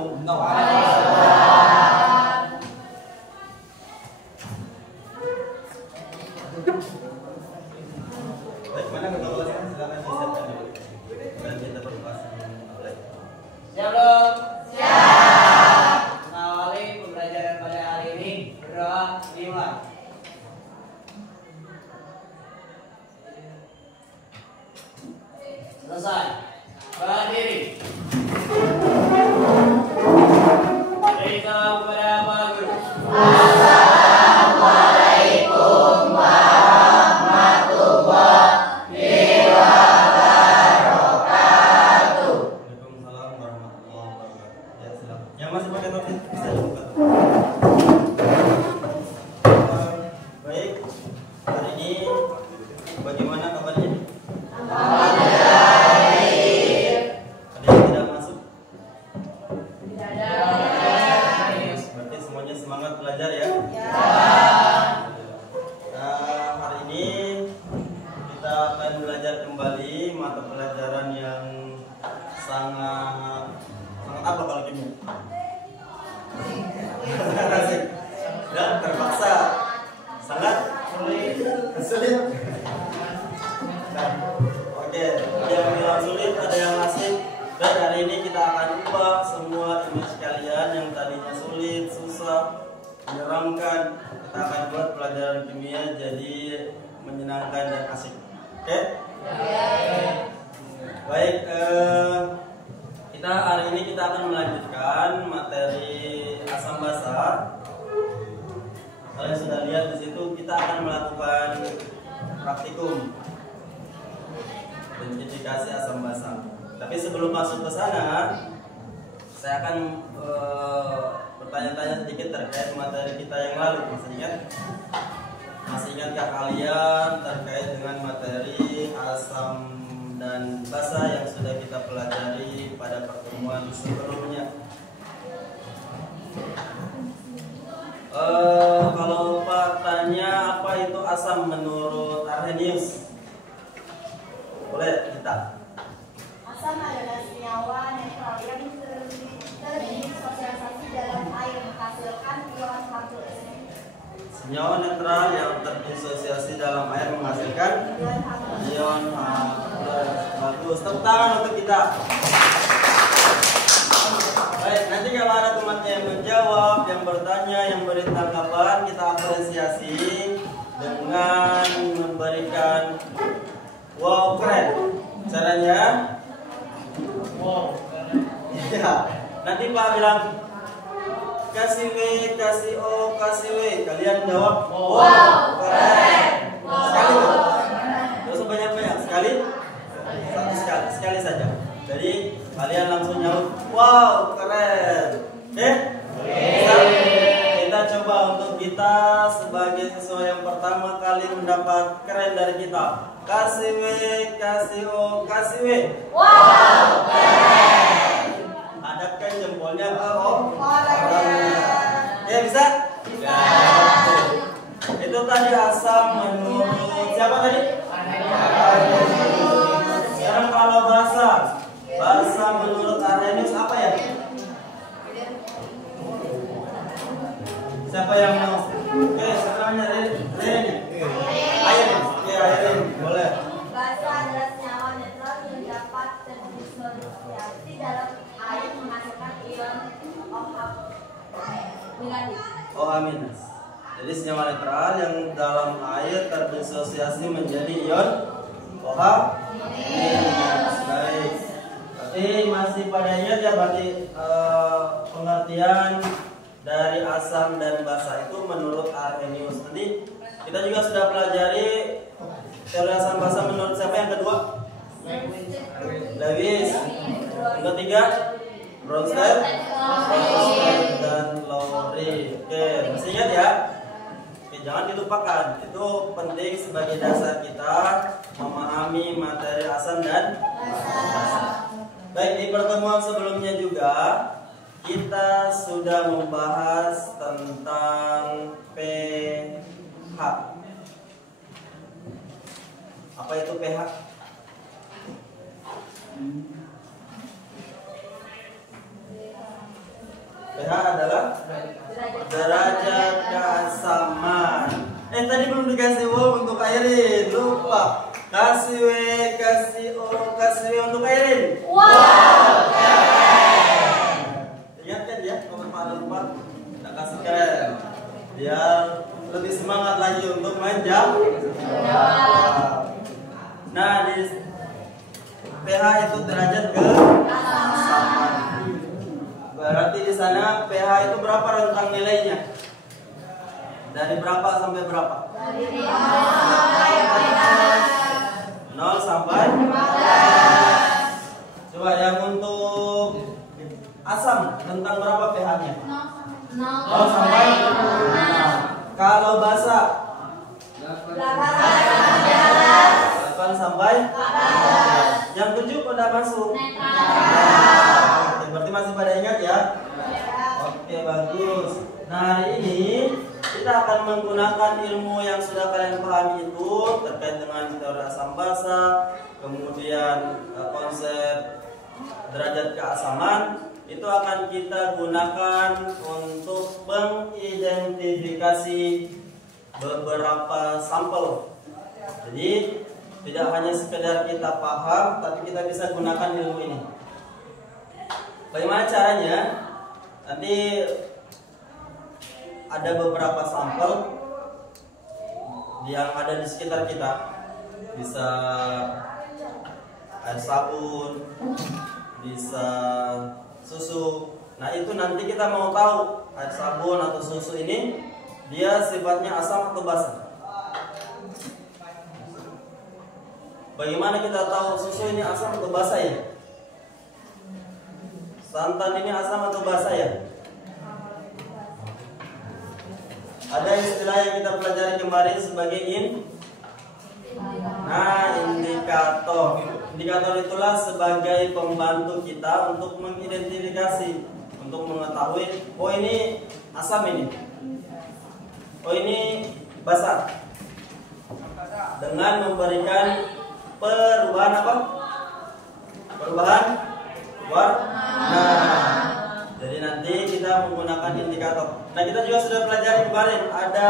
Assalamualaikum. Baik, mana ketua? Silakan disiapkan dulu. Dan kita berbahas. Siap belum? Siap. Mengawali pembelajaran pada hari ini, berdoa dimulai. Selesai. Berdiri. Beri salam kepada Pak Guru. Assalamualaikum warahmatullahi wabarakatuh. Waalaikumsalam warahmatullahi wabarakatuh. Ya, silakan. Yang masih pakai topi bisa dibuka. Baik. Hari ini bagaimana kabarnya? Ada yang tidak masuk? Berarti semuanya semangat belajar ya? Nah, hari ini kita akan belajar kembali mata pelajaran yang sangat apa kalau gini? Asik. Dan terpaksa sangat sulit. Nah, oke, ada yang bilang sulit, ada yang asik. Dan hari ini kita akan ubah semua image kalian yang tadinya sulit, susah, menyeramkan. Kita akan buat pelajaran kimia jadi menyenangkan dan asik. Oke? Baik, kita hari ini kita akan melanjutkan materi asam basa. Kalian sudah lihat di situ kita akan melakukan praktikum identifikasi asam basa. Tapi sebelum masuk ke sana, saya akan bertanya-tanya sedikit terkait materi kita yang lalu. Masih ingat? Masih ingatkah kalian terkait dengan materi asam dan basa yang sudah kita pelajari pada pertemuan sebelumnya? Kalau Pak tanya apa itu asam menurut Arrhenius, boleh kita? Asam adalah senyawa netral yang terdisosiasi dalam air menghasilkan ion H+. Senyawa netral yang terdisosiasi dalam air menghasilkan ion H+. Bagus, tepuk tangan untuk kita. Baik, nanti kalau ada temannya yang menjawab, yang bertanya, yang beri tanggapan, kita apresiasi dengan memberikan wow keren. Caranya wow keren. Ya, nanti Pak bilang kasih W, kasih O, kasih W. Kalian jawab wow keren. Sekali tuh. Terus banyak-banyak sekali. Satu sekali saja. Jadi kalian langsung nyaut wow keren. Oke? Kita coba untuk kita sebagai siswa yang pertama kali mendapat keren dari kita. Kasih W, kasih O, kasih W. Wow, keren. Hadapkan jempolnya ke O. Keren. Ya bisa? Bisa. Itu tadi asam menurut siapa tadi? Sekarang kalau basa menurut Arrhenius apa ya? Siapa yang mau? Oke, sekarang Reni. Air. Oke, air. Boleh. Basa adalah senyawa netral yang dapat terdisosiasi dalam air menghasilkan ion OH negatif. OH-. Jadi senyawa netral yang dalam air terdisosiasi menjadi ion OH-. Baik. Berarti masih pada ingat ya, berarti pengertian dari asam dan basa itu menurut Arrhenius. Nanti kita juga sudah pelajari teori asam basa menurut siapa yang kedua? Lewis. Yang ketiga Bronsted dan Lowry. Oke, masih ingat ya? Oke, jangan dilupakan. Itu penting sebagai dasar kita memahami materi asam dan basa. Baik, di pertemuan sebelumnya juga kita sudah membahas tentang pH. Apa itu pH? pH adalah derajat keasaman. Tadi belum dikasih W untuk Airin, lupa. Kasih W, kasih O, kasih W untuk Airin. Wow. Ingat kan ya, kalau lupa, kita kasih keren. Biar lebih semangat lagi untuk menjawab. Nah, di pH itu derajat keasaman. Berarti di sana pH itu berapa rentang nilainya? Dari berapa sampai berapa? Dari 0 sampai 15. Coba yang untuk asam tentang berapa pH-nya? 0 sampai 6. Kalau basa 8 sampai 14. Yang 7 pada masuk. Oke, berarti masih pada ingat ya? Oke, bagus. Nah, hari ini kita akan menggunakan ilmu yang sudah kalian pahami itu terkait dengan teori asam basa, kemudian konsep derajat keasaman. Itu akan kita gunakan untuk mengidentifikasi beberapa sampel. Jadi tidak hanya sekedar kita paham, tapi kita bisa gunakan ilmu ini. Bagaimana caranya? Nanti ada beberapa sampel yang ada di sekitar kita. Bisa air sabun, bisa susu. Nah, itu nanti kita mau tahu air sabun atau susu ini dia sifatnya asam atau basa. Bagaimana kita tahu susu ini asam atau basa ya? Santan ini asam atau basa ya? Ada istilah yang kita pelajari kemarin sebagai indikator. Indikator itulah sebagai pembantu kita untuk mengidentifikasi, untuk mengetahui, oh ini asam ini, oh ini basa, dengan memberikan perubahan apa? Perubahan warna. Jadi nanti kita menggunakan indikator. Nah, kita juga sudah pelajari kemarin ada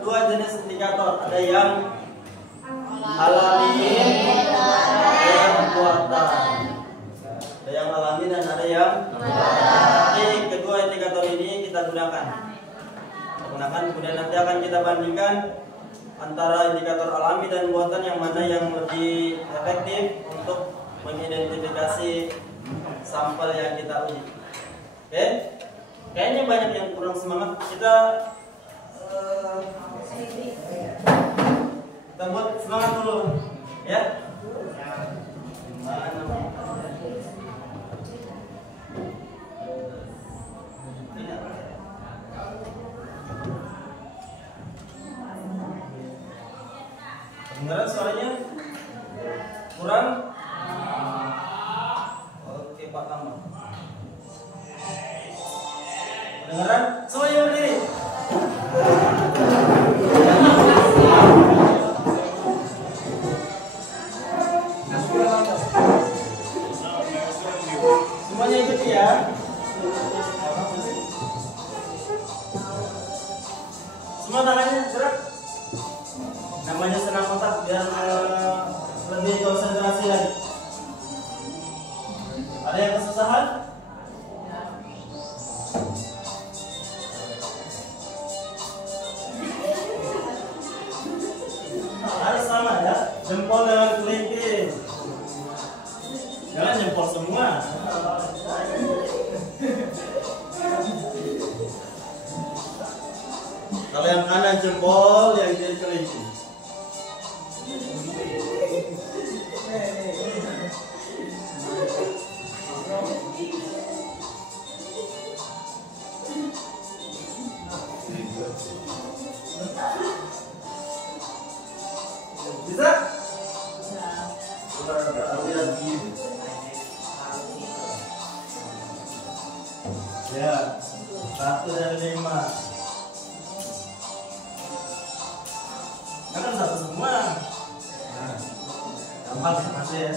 dua jenis indikator, ada yang alami, ada yang buatan. Ada yang alami dan ada yang buatan. Jadi kedua indikator ini kita gunakan. Kemudian nanti akan kita bandingkan antara indikator alami dan buatan yang mana yang lebih efektif untuk mengidentifikasi sampel yang kita uji. Oke? Kayaknya banyak yang kurang semangat. Kita buat semangat dulu, ya. Kedengaran suaranya? Kurang? Oke, Pak Tambah. Kedengaran? Semuanya berdiri. Semuanya ikuti ya. Semua tangannya gerak. Namanya senam otak biar lebih konsentrasi lagi. Ada yang kesusahan? Harus sama ya, jempol dengan kelingking. Jangan jempol semua. Kalau yang kanan jempol, yang kiri kelingking. Bisa? Ya, 1 dari 5. Kan 1 semua. Nah, gampang masih ya.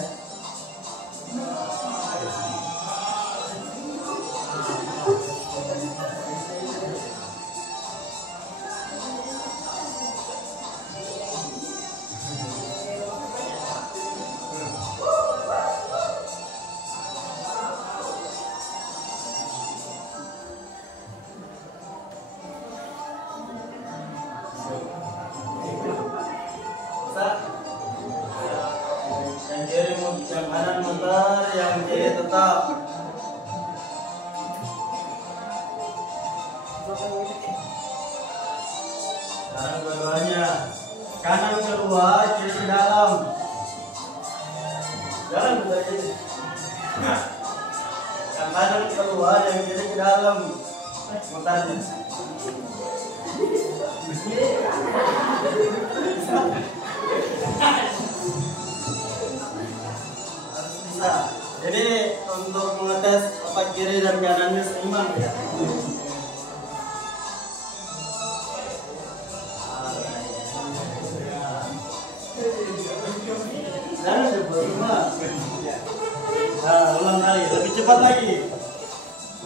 Sekarang dua-duanya. Kanan keluar, kiri ke dalam. Jalan lagi. Yang kanan keluar, yang kiri ke dalam. Mutarnya. Harus bisa. Jadi untuk mengetes otak kiri dan kanannya seimbang ya. Jangan coba. Nah, ulang kali, lebih cepat lagi.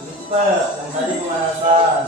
Lebih cepat. Yang tadi pemanasan.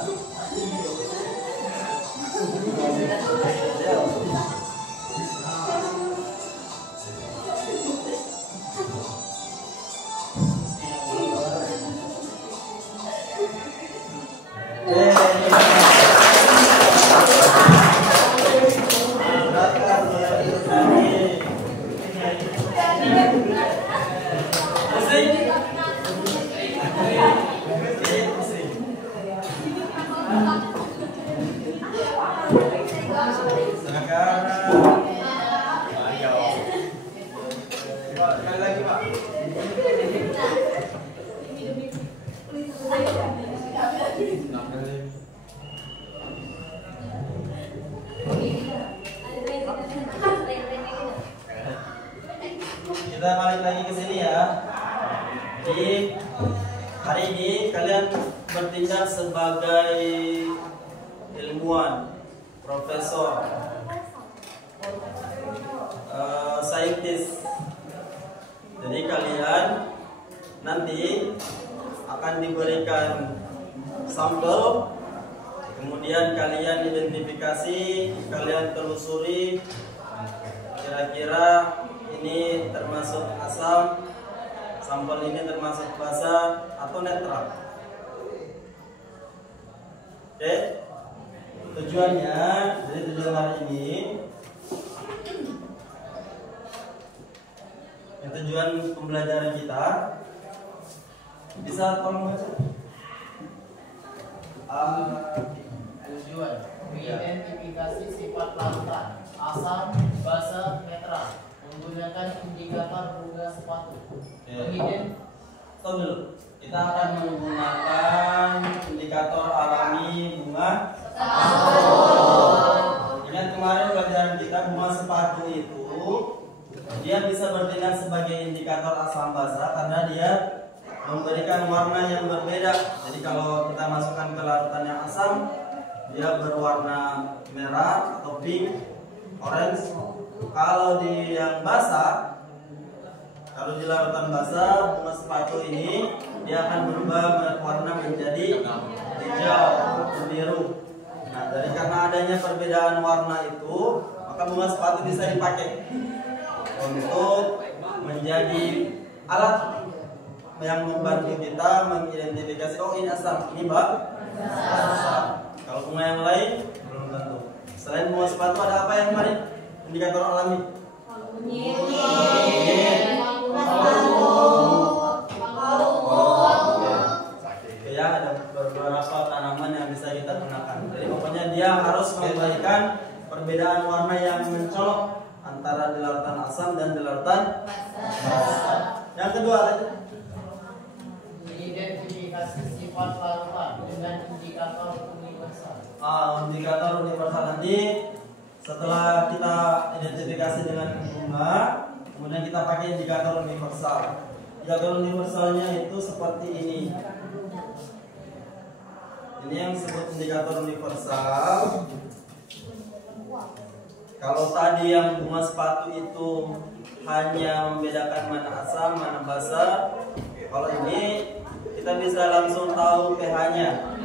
Kita balik lagi ke sini ya. Jadi hari ini kalian bertindak sebagai ilmuwan, profesor, saintis. Jadi kalian nanti akan diberikan sampel, kemudian kalian identifikasi, kalian telusuri kira-kira ini termasuk asam, sampel ini termasuk basa atau netral. Oke, tujuannya, jadi tujuan hari ini, tujuan pembelajaran kita, bisa tolong baca? Tujuan mengidentifikasi sifat larutan asam, basa, netral menggunakan indikator bunga sepatu. Stop dulu. Kita akan menggunakan indikator alami bunga sepatu. Ingat kemarin pelajaran kita bunga sepatu itu dia bisa bertindak sebagai indikator asam basa karena dia memberikan warna yang berbeda. Jadi kalau kita masukkan ke larutan yang asam, dia berwarna merah atau pink, orange. Kalau di yang basah, kalau di larutan basah, bunga sepatu ini dia akan berubah warna menjadi hijau atau biru. Nah, dari karena adanya perbedaan warna itu, maka bunga sepatu bisa dipakai untuk menjadi alat yang membantu kita mengidentifikasi, oh ini asam, ini basa. Kalau bunga yang lain belum tentu. Selain bunga sepatu ada apa yang mari? Indikator alami. Ya, ada beberapa tanaman yang bisa kita gunakan. Jadi pokoknya dia harus memberikan perbedaan warna yang mencolok antara di larutan asam dan di larutan basa. Yang kedua tadi Identifikasi sifat larutan dengan indikator universal. Indikator universal nanti setelah kita identifikasi dengan bunga, kemudian kita pakai indikator universal. Indikator universalnya itu seperti ini. Ini yang disebut indikator universal. Kalau tadi yang bunga sepatu itu hanya membedakan mana asam, mana basa, kalau ini kita bisa langsung tahu pH-nya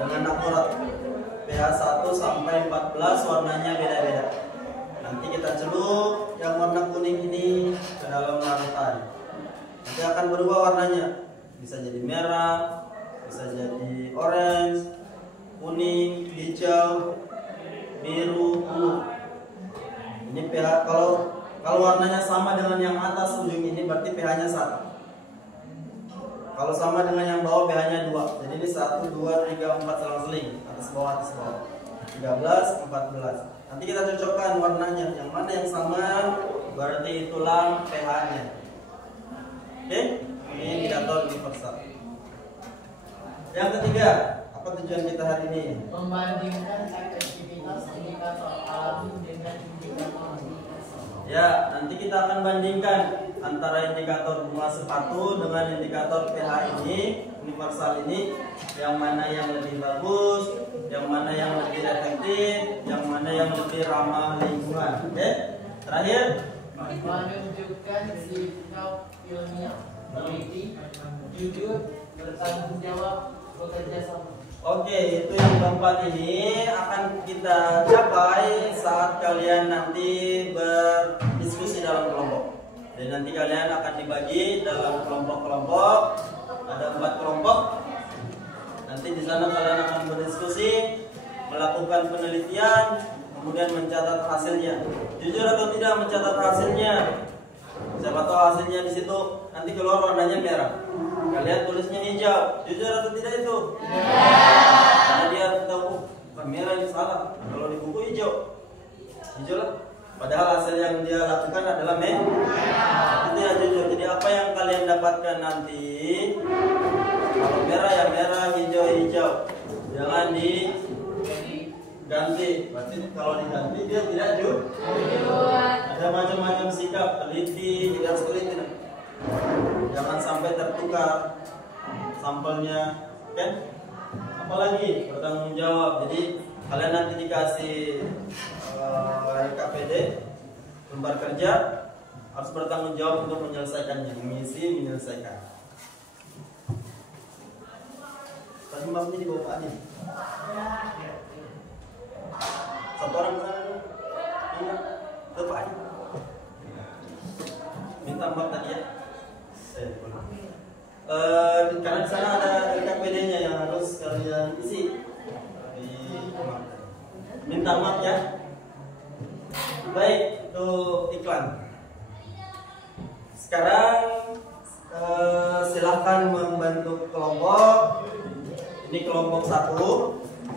dengan akurat. pH 1 sampai 14 warnanya beda-beda. Nanti kita celup yang warna kuning ini ke dalam larutan. Nanti akan berubah warnanya. Bisa jadi merah, bisa jadi orange, kuning, hijau, biru, ungu. Ini pH kalau warnanya sama dengan yang atas ujung ini berarti pH-nya 1. Kalau sama dengan yang bawah pH-nya 2. Jadi ini 1, 2, 3, 4 selang-seling, atas bawah atas bawah. 13, 14. Nanti kita cocokkan warnanya. Yang mana yang sama berarti itulah pH-nya. Oke? Ini indikator universal. Yang ketiga, apa tujuan kita hari ini? Membandingkan efektivitas indikator alami dengan indikator universal. Ya, nanti kita akan bandingkan antara indikator bunga sepatu dengan indikator pH ini, universal ini, yang mana yang lebih bagus, yang mana yang lebih efektif, yang mana yang lebih ramah lingkungan. Oke? Terakhir, Menunjukkan sikap ilmiah, teliti, jujur, bertanggung jawab, bekerja sama. oke, itu yang keempat ini akan kita capai saat kalian nanti berdiskusi dalam kelompok. Dan nanti kalian akan dibagi dalam kelompok-kelompok. Ada 4 kelompok. Nanti di sana kalian akan berdiskusi, melakukan penelitian, kemudian mencatat hasilnya. Jujur atau tidak mencatat hasilnya? Siapa tahu hasilnya di situ nanti keluar warnanya merah. Kalian tulisnya hijau. Jujur atau tidak itu? Karena dia tahu merah ini salah. Kalau di buku hijau, hijau lah. Padahal hasil yang dia lakukan adalah merah. Itu ya jujur. Jadi apa yang kalian dapatkan nanti, kalau merah ya merah, hijau hijau. Jangan diganti. Berarti kalau diganti dia tidak jujur. Ada macam-macam sikap, teliti, tidak harus teliti. Jangan sampai tertukar sampelnya, kan? Apalagi bertanggung jawab. Jadi kalian nanti dikasih RKPD, lembar kerja, harus bertanggung jawab untuk menyelesaikannya, mengisi, menyelesaikan. Tadi mapnya di bawah Pak. Satu orang ke sana dulu. Iya, ke Pak. Minta map tadi ya. Karena di sana ada LKPD-nya yang harus kalian isi di map. Minta map ya. Baik, itu iklan. Sekarang silahkan membentuk kelompok. Ini kelompok 1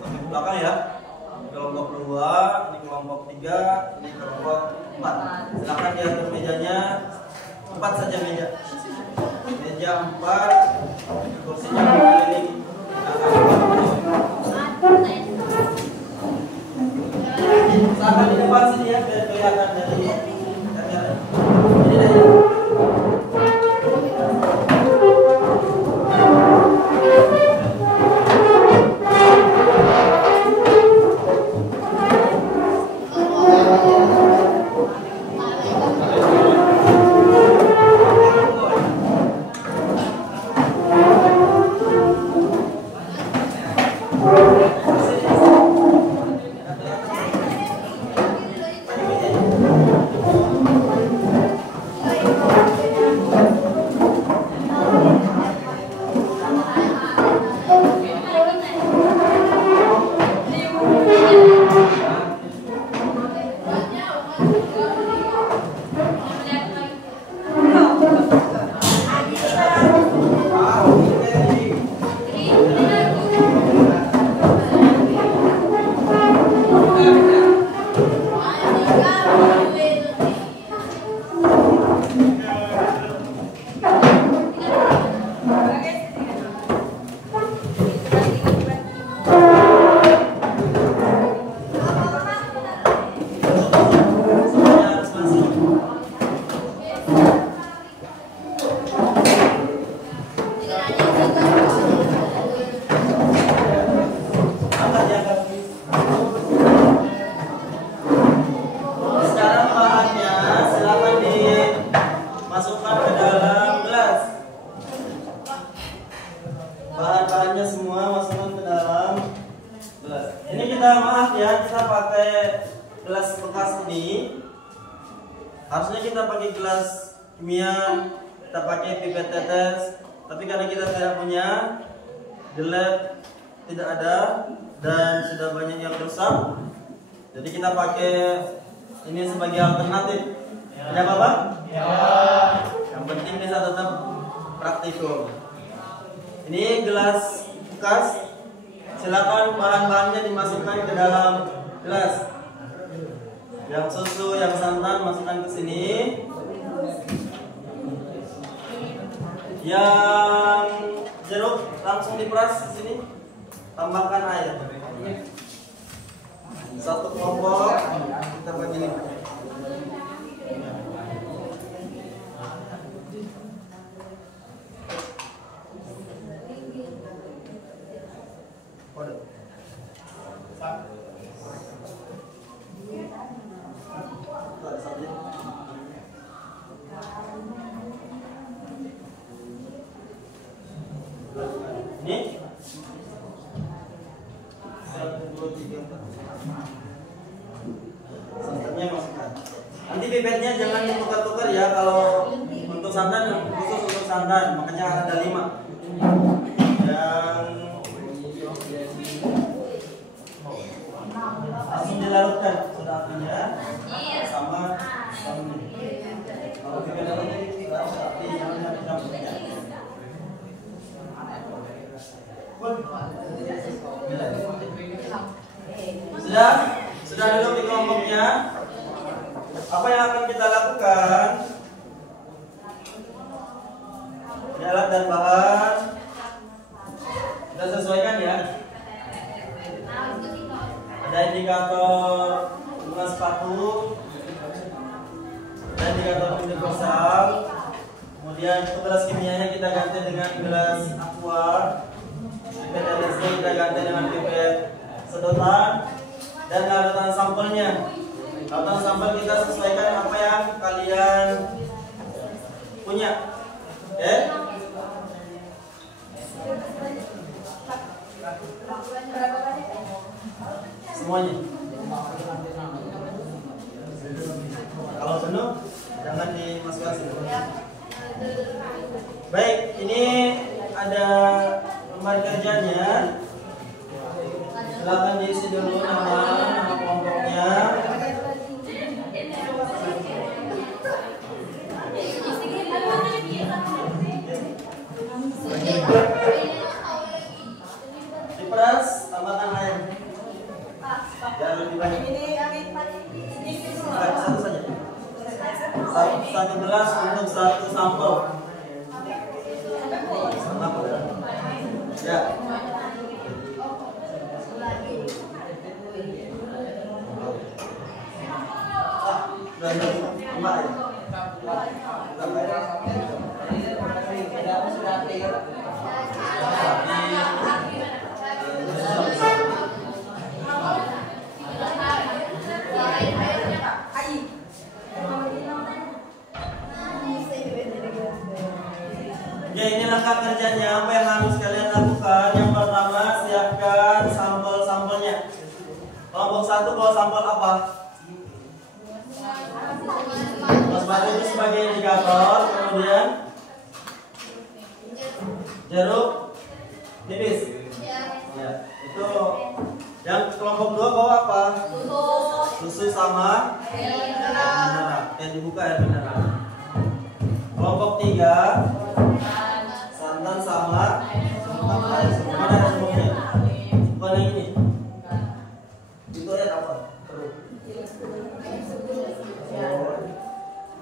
sampai ke belakang ya. Kelompok 2, ini kelompok 3, ini kelompok 4. Silahkan diatur mejanya 4 saja meja. Meja 4, kursinya keliling. Silahkan di depan sini ya, biar kelihatan dari kamera. Ini deh. Bahan-bahannya semua masukkan ke dalam gelas. Ini kita maaf ya, kita pakai gelas bekas ini. Harusnya kita pakai gelas kimia, kita pakai pipet tetes. Tapi karena kita tidak punya, di lab tidak ada dan sudah banyak yang rusak, jadi kita pakai ini sebagai alternatif. Tidak apa-apa? Ya. Yang penting bisa tetap praktikum. Ini gelas bekas. Silakan bahan-bahannya dimasukkan ke dalam gelas. Yang susu, yang santan masukkan ke sini. Yang jeruk langsung diperas di sini. Tambahkan air. Satu kelompok kita bagi 5. Ini 1, 2, 3, 4. Santannya masukkan. Nanti pipetnya jangan ditukar-tukar ya. Kalau untuk santan khusus untuk santan, makanya ada 5. Yang langsung dilarutkan sudah apinya sama ini. Kalau pipetnya api jangan dicampurnya. Sudah dulu di kelompoknya. Apa yang akan kita lakukan? Ini alat dan bahan kita sesuaikan ya. Ada indikator bunga sepatu, ada indikator universal. Kemudian gelas kimianya kita ganti dengan gelas aqua. Pipet LSD kita ganti dengan pipet sedotan. Dan larutan sampelnya. Larutan sampel kita sesuaikan apa yang kalian punya. Oke? Semuanya. Kalau penuh jangan dimasukkan sini. Baik, ini ada lembar kerjanya. Silakan diisi dulu nama kelompoknya. Diperas, tambahkan air. Jangan lebih banyak. Satu saja. Satu gelas untuk satu sampel. Ya. Ya, ini langkah kerjanya. Apa yang harus kalian lakukan? Yang pertama, siapkan sampel-sampelnya. Kelompok 1 bawa sampel apa? Gelas batu itu sebagai indikator. Kemudian jeruk nipis. Ya, itu. Yang kelompok 2 bawa apa? Susu sama mineral. Yang dibuka ya mineral. Kelompok 3 santan sama apa? Mana yang sebelumnya? Bukan yang ini. Itu ya apa? Terus.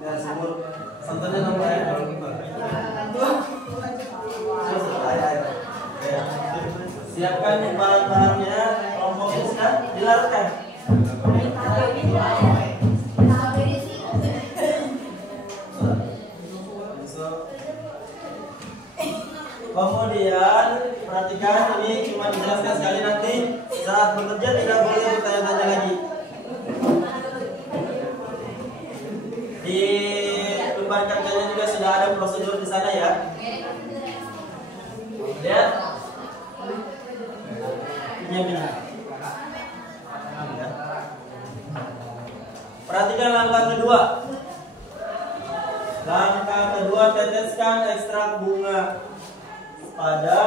Ya sebut santannya nama ya. Siapkan bahan-bahannya. Kelompok ini sudah dilarutkan. Kemudian perhatikan, ini cuma dijelaskan sekali, nanti saat bekerja tidak boleh bertanya-tanya lagi. Di lembar kerjanya juga sudah ada prosedur di sana ya. Lihat. Pinjam. Perhatikan langkah kedua. Langkah kedua, teteskan ekstrak bunga pada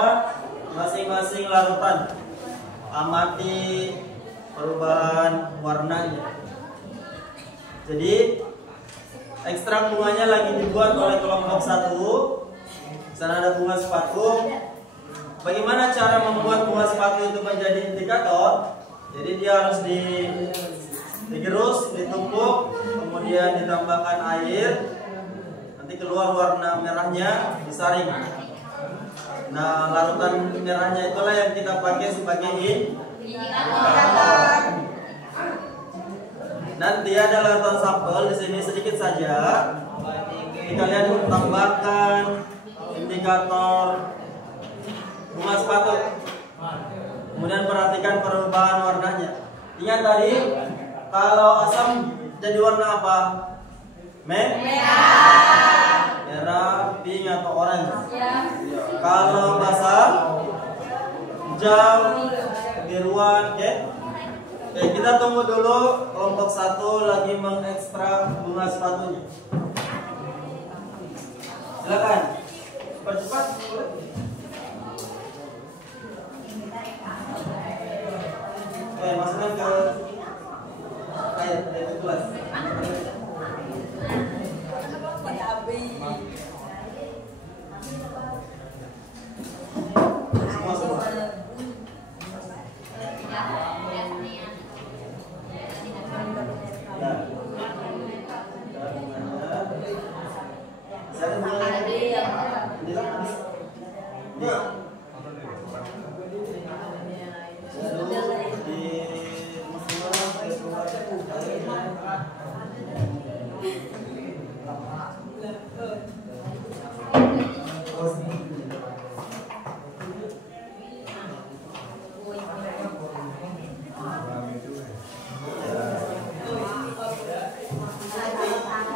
masing-masing larutan. Amati perubahan warnanya. Jadi ekstrak bunganya lagi dibuat oleh kelompok 1. Di sana ada bunga sepatu. bagaimana cara membuat bunga sepatu itu menjadi indikator? Jadi dia harus digerus, ditumpuk, kemudian ditambahkan air, nanti keluar warna merahnya, disaring. Nah, larutan merahnya itulah yang kita pakai sebagai indikator. Nanti ada larutan sampel di sini sedikit saja. Jadi kalian tambahkan indikator bunga sepatu. Kemudian perhatikan perubahan warnanya. Ingat tadi, kalau asam jadi warna apa? Merah, pink atau orange. Kalau basa, hijau, biruan, oke? Oke, kita tunggu dulu kelompok 1 lagi mengekstrak bunga sepatunya. Silakan. Percepat. Oke, masukkan ke air dari gelas.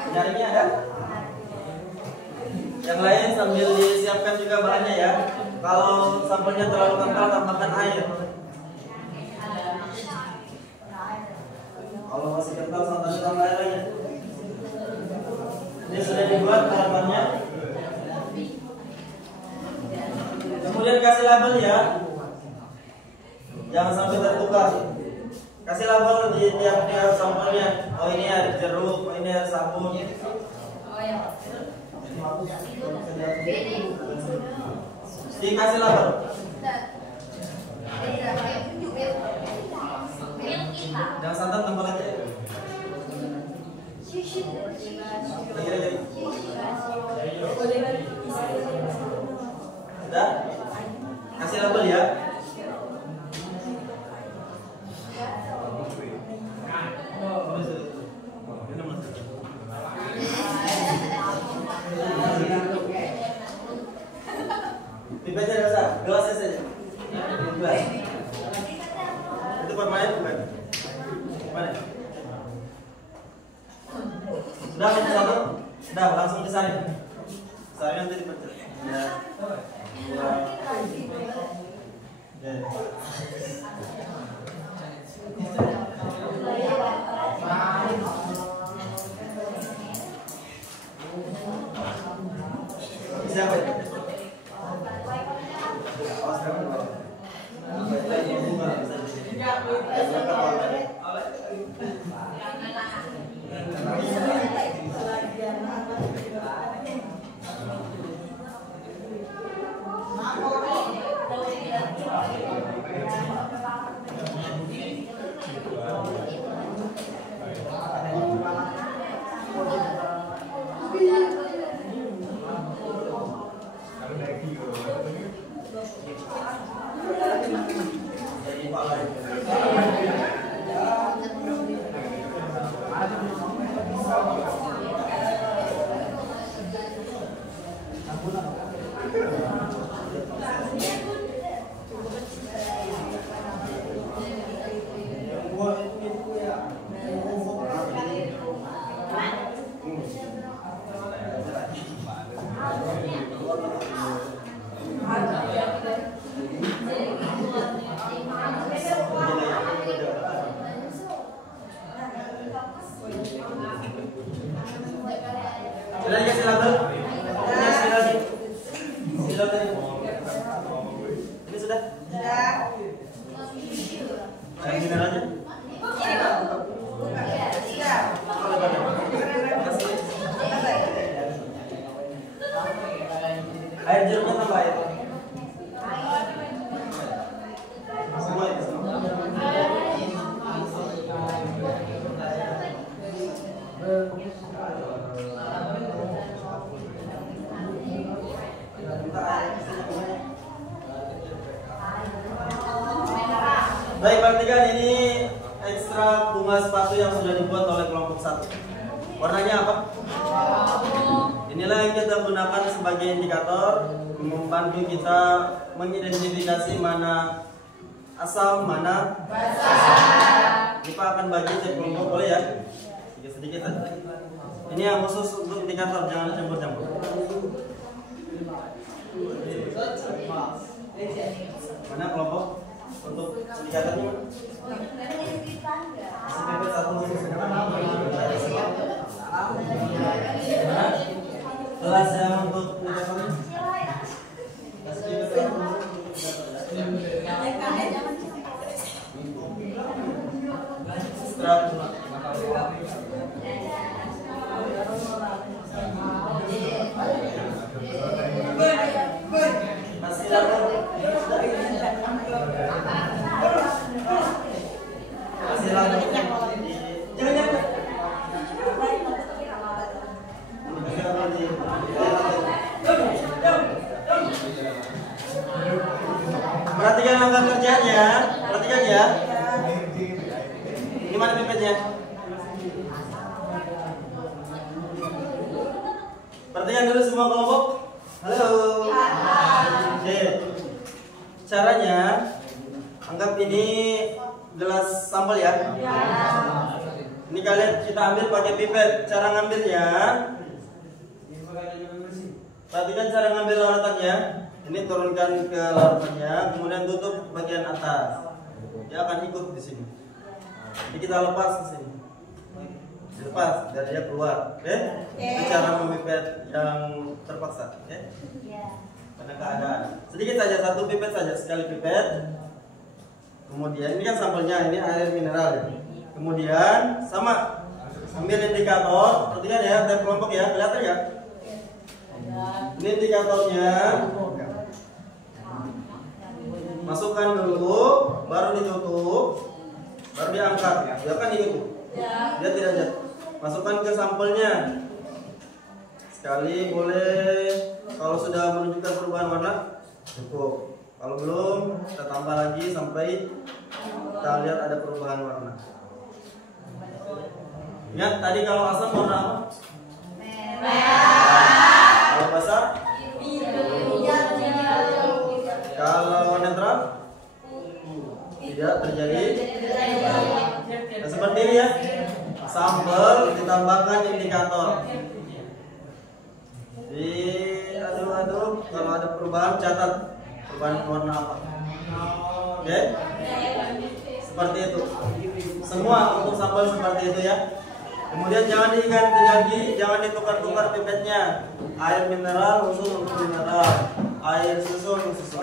Jaringnya ada? Yang lain sambil disiapkan juga bahannya ya. Kalau sampelnya terlalu kental, tambahkan air. Kalau masih kental, tambahkan air lagi. Ini sudah dibuat harapannya. Kemudian kasih label ya. Jangan sampai tertukar. Kasih label di tiap-tiap sampelnya. Oh, ini air jeruk, oh, ini air sabun. Dikasih label. Jangan santan, tambah lagi. Udah? Kasih label ya. Pipetnya besar, gelasnya saja. Gelas. Itu permanen bukan? Mana? Sudah satu? Sudah, langsung disaring. Saring nanti dipecah. Ya. Siapa itu? Sudah dikasih label? Sudah. Baik, perhatikan ini ekstrak bunga sepatu yang sudah dibuat oleh kelompok 1. Warnanya apa? Inilah yang kita gunakan sebagai indikator membantu kita mengidentifikasi mana asam, mana basa. Kita akan bagi tiap kelompok, boleh ya? Sedikit saja. Ini yang khusus untuk indikator, jangan campur-campur. Mana kelompok untuk indikatornya? Kelas yang untuk indikatornya? Perhatikan langkah kerjanya, perhatikan ya. Ini mana pipetnya? Perhatikan dulu semua kelompok. Halo. Oke. Caranya, anggap ini gelas sampel ya. Ini kalian kita ambil pakai pipet. Cara ngambilnya, perhatikan cara ngambil larutannya. Ini turunkan ke larutannya, kemudian tutup bagian atas. Dia akan ikut di sini. Jadi kita lepas ke sini. Dilepas, dari dia keluar. Oke? Itu cara memipet yang terpaksa. Oke? Karena keadaan. Sedikit saja, satu pipet saja, sekali pipet. Kemudian ini kan sampelnya, ini air mineral ya. Kemudian sama, ambil indikator. Perhatikan ya, tiap kelompok ya, kelihatan ya. Ini indikatornya. Masukkan dulu, baru ditutup, baru diangkat. Dia kan itu, dia tidak jatuh. Masukkan ke sampelnya. Sekali boleh. Kalau sudah menunjukkan perubahan warna, cukup. Kalau belum, kita tambah lagi sampai kita lihat ada perubahan warna. Ingat tadi kalau asam warna apa? Merah. Kalau basa? Kalau netral tidak terjadi. Nah, seperti ini ya. Sambal ditambahkan indikator. Diaduk-aduk. Kalau ada perubahan catat perubahan warna apa. Oke? Seperti itu. Semua untuk sambal seperti itu ya. Kemudian jangan diganti, jangan ditukar-tukar pipetnya. Air mineral khusus untuk mineral, air susu untuk susu.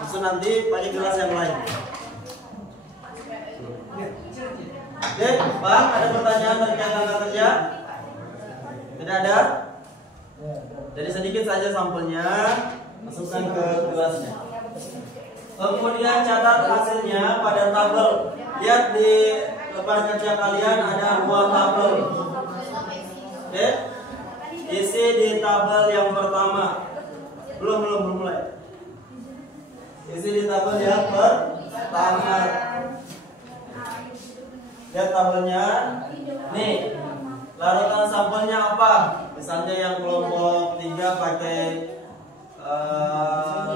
Susu nanti pakai gelas yang lain. Oke, Bang, ada pertanyaan terkait langkah kerja? Tidak ada? Jadi sedikit saja sampelnya, masukkan ke gelasnya. Kemudian catat hasilnya pada tabel. Lihat di lembar kerja kalian ada 2 tabel. Oke? Isi di tabel yang pertama. Belum mulai. Isi di tabel yang pertama. Lihat tabelnya. Nih, larutan sampelnya apa? Misalnya yang kelompok 3 pakai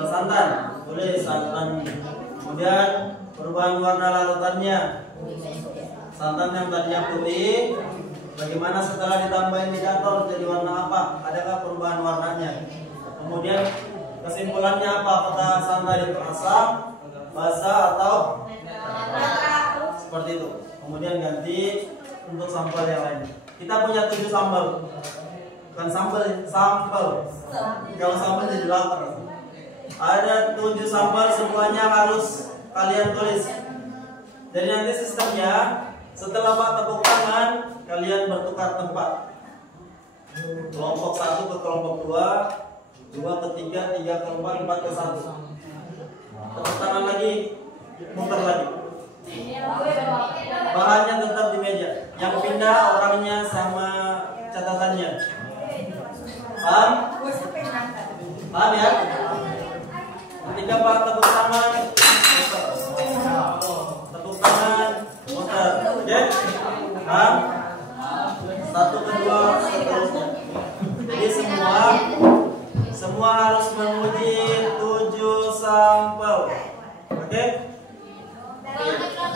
santan. Boleh santan. Kemudian perubahan warna larutannya. Santan yang tadinya putih, bagaimana setelah ditambah indikator jadi warna apa? Adakah perubahan warnanya? Kemudian kesimpulannya apa? Apakah santan itu asam, basa atau seperti itu? Kemudian ganti untuk sampel yang lain. Kita punya 7 sampel. Bukan sampel. Kalau sampel jadi 8. Ada 7 sampel, semuanya harus kalian tulis. Jadi nanti sistemnya setelah Pak tepuk tangan, kalian bertukar tempat. Kelompok 1 ke kelompok 2, 2 ke 3, 3 ke 4, 4 ke 1. Tepuk tangan lagi, muter lagi. Bahannya tetap di meja. Yang pindah orangnya sama catatannya. Paham? Paham ya? Ketika Pak tepuk tangan, muter. Oke?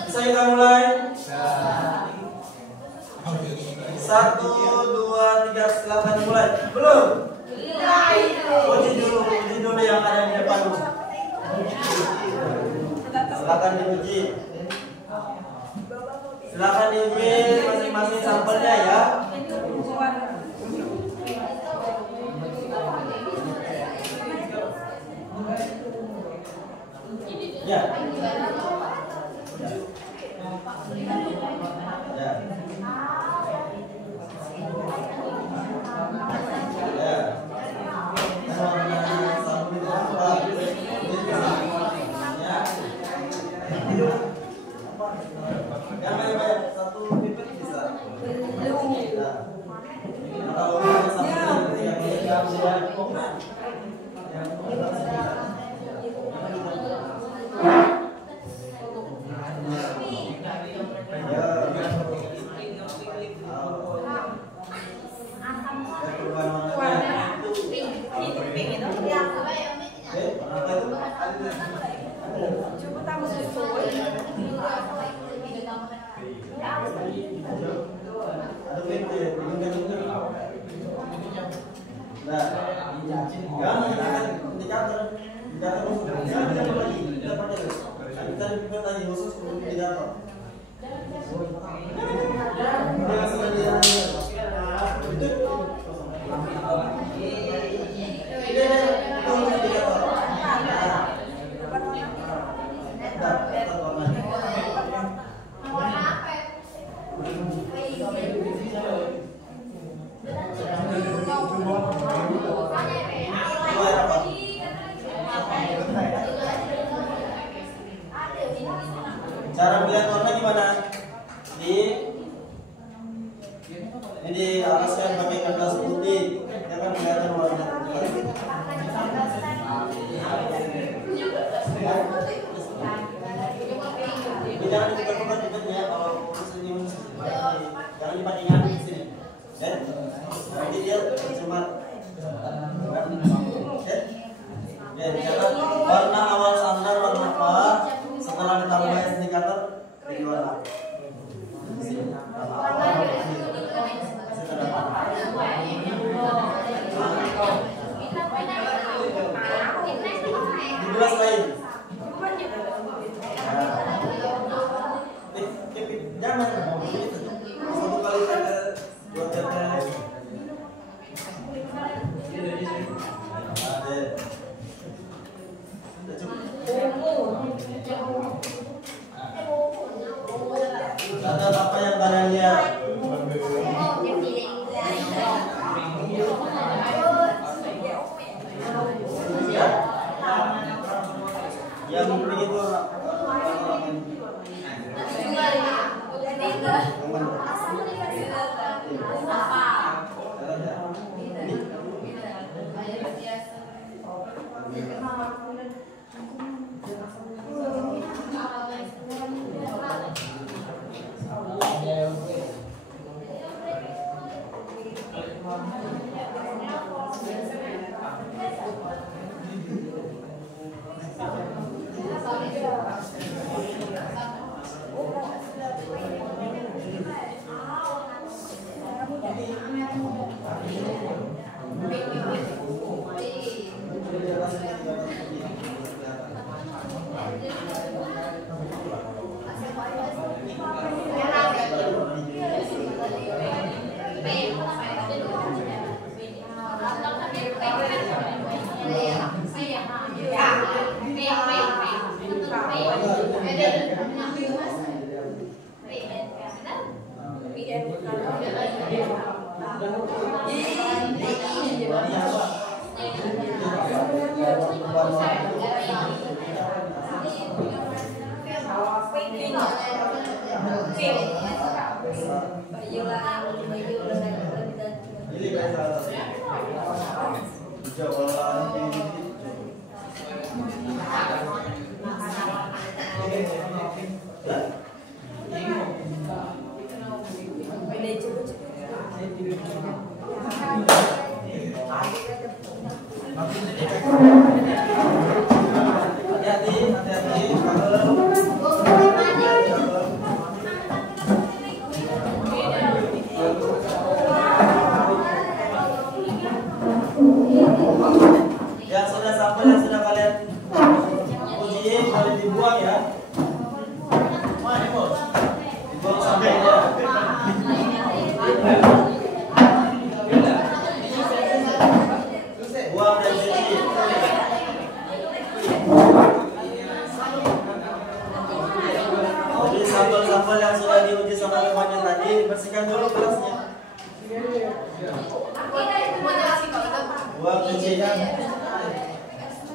Bisa kita mulai? 1, 2, 3, silakan mulai. Belum? Uji dulu yang ada di depan. Silakan diuji. Silakan diuji masing-masing sampelnya ya. Ya. Yang banyak-banyak satu pipet bisa. Kalau satu yang cara melihat warna gimana? Ini dialaskan pakai kertas putih, jangan kelihatan warna. Jangan dibuka-buka ya kalau senyum, jangan dipandingkan di sini. Nanti dia cuma. Jangan warna awal standar warna apa? Setelah ditambah indikator jadi warna. Di gelas lain. Jangan satu kali saja, dua kali. Ada apa yang kalian lihat? Yang begitu hati-hati bersihkan dulu kelasnya. Buang cuci.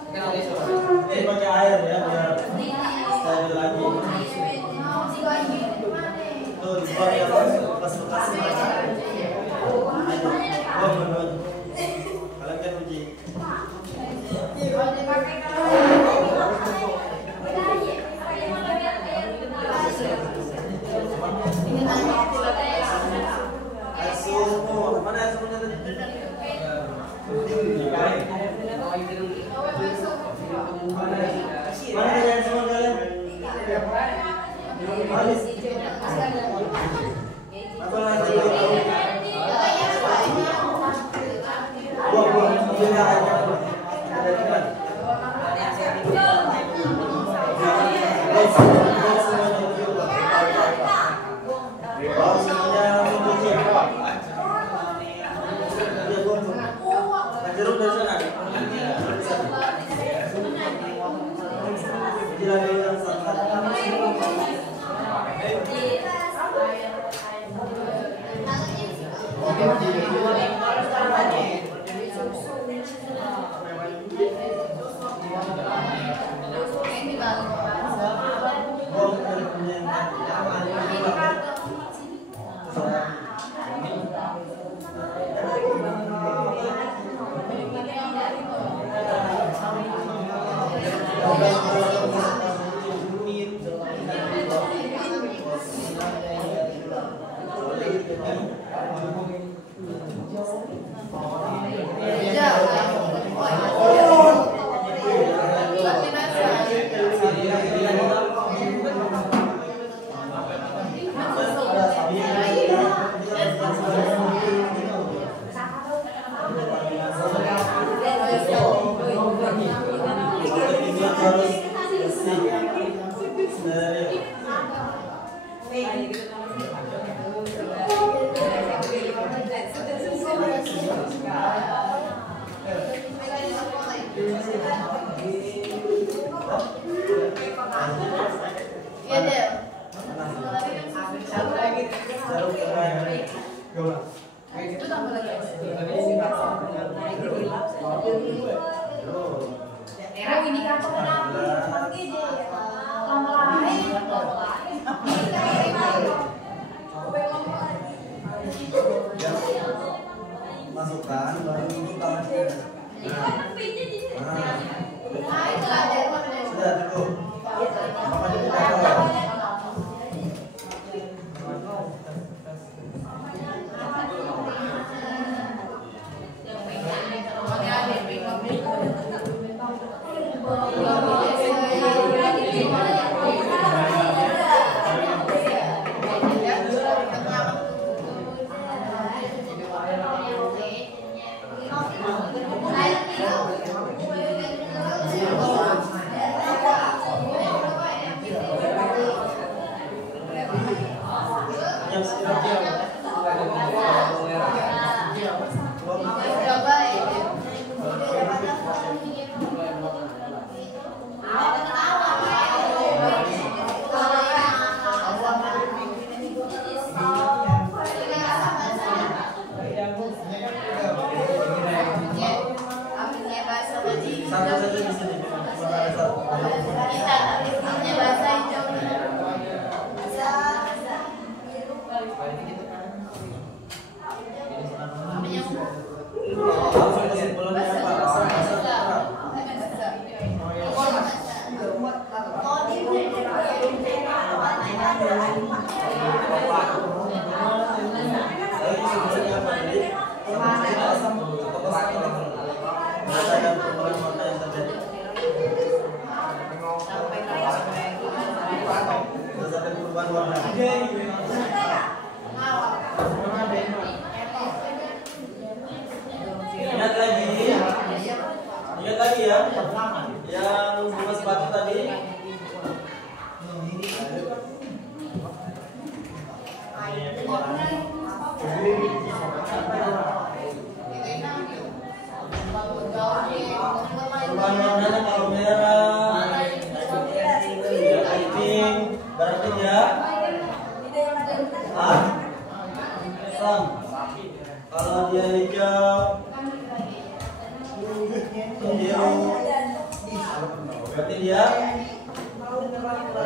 Ini pakai air ya biar steril lagi. Tuh dibuang ya bekas-bekas. Ayo, buang. Kalian kan uji. Sumur, mana air sumurnya tadi? Mana air sumur kalian? Apa lagi? Buang. Jeruk dari sana. Masukkan baru tutup tangannya. Sudah cukup. Makan di belakang. Ingat lagi ya, yang bunga sepatu tadi. Warnanya kalau merah, pink, berarti ya. Indikator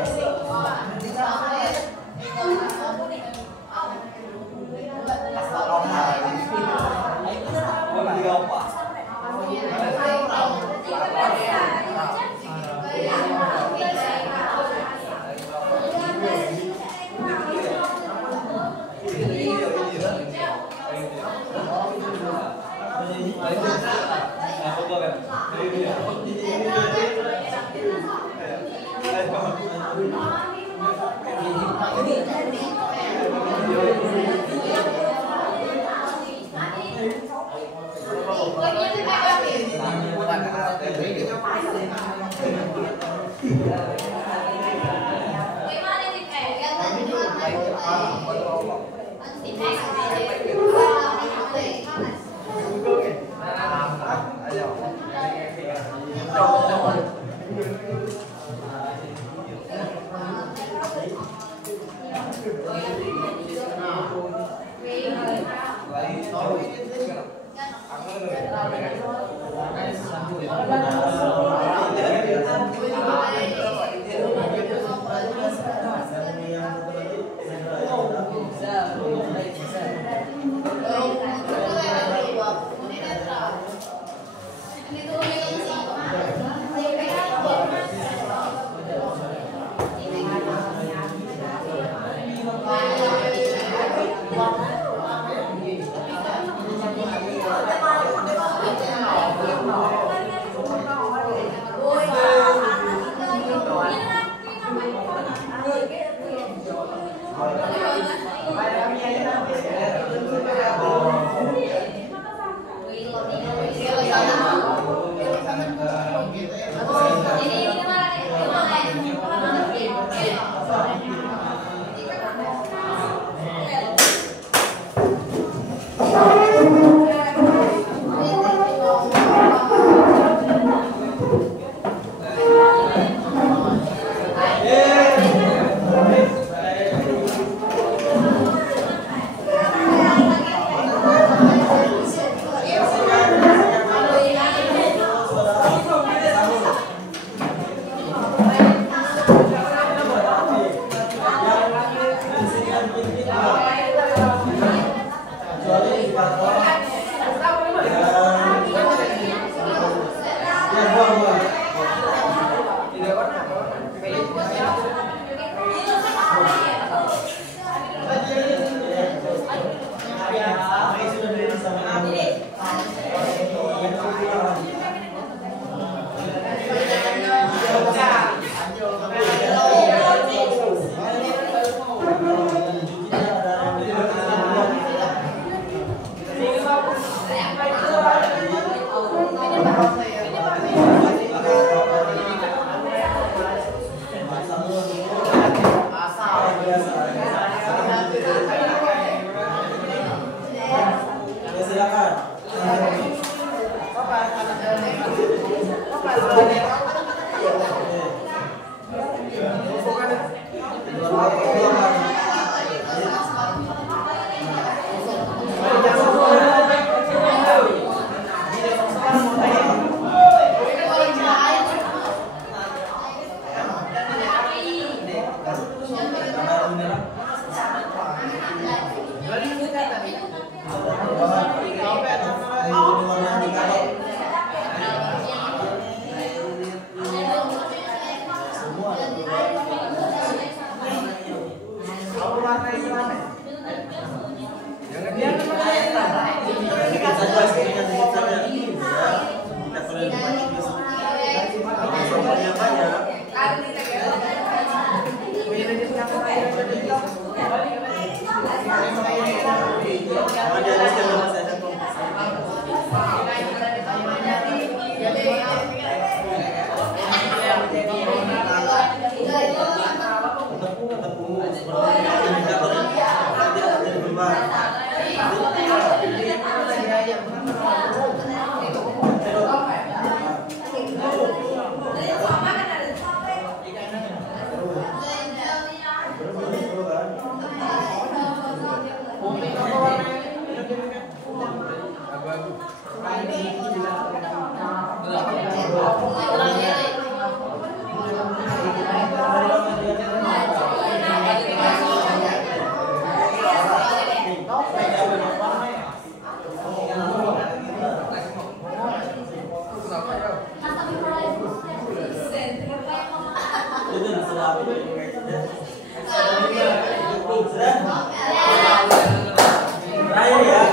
Terakhir ya.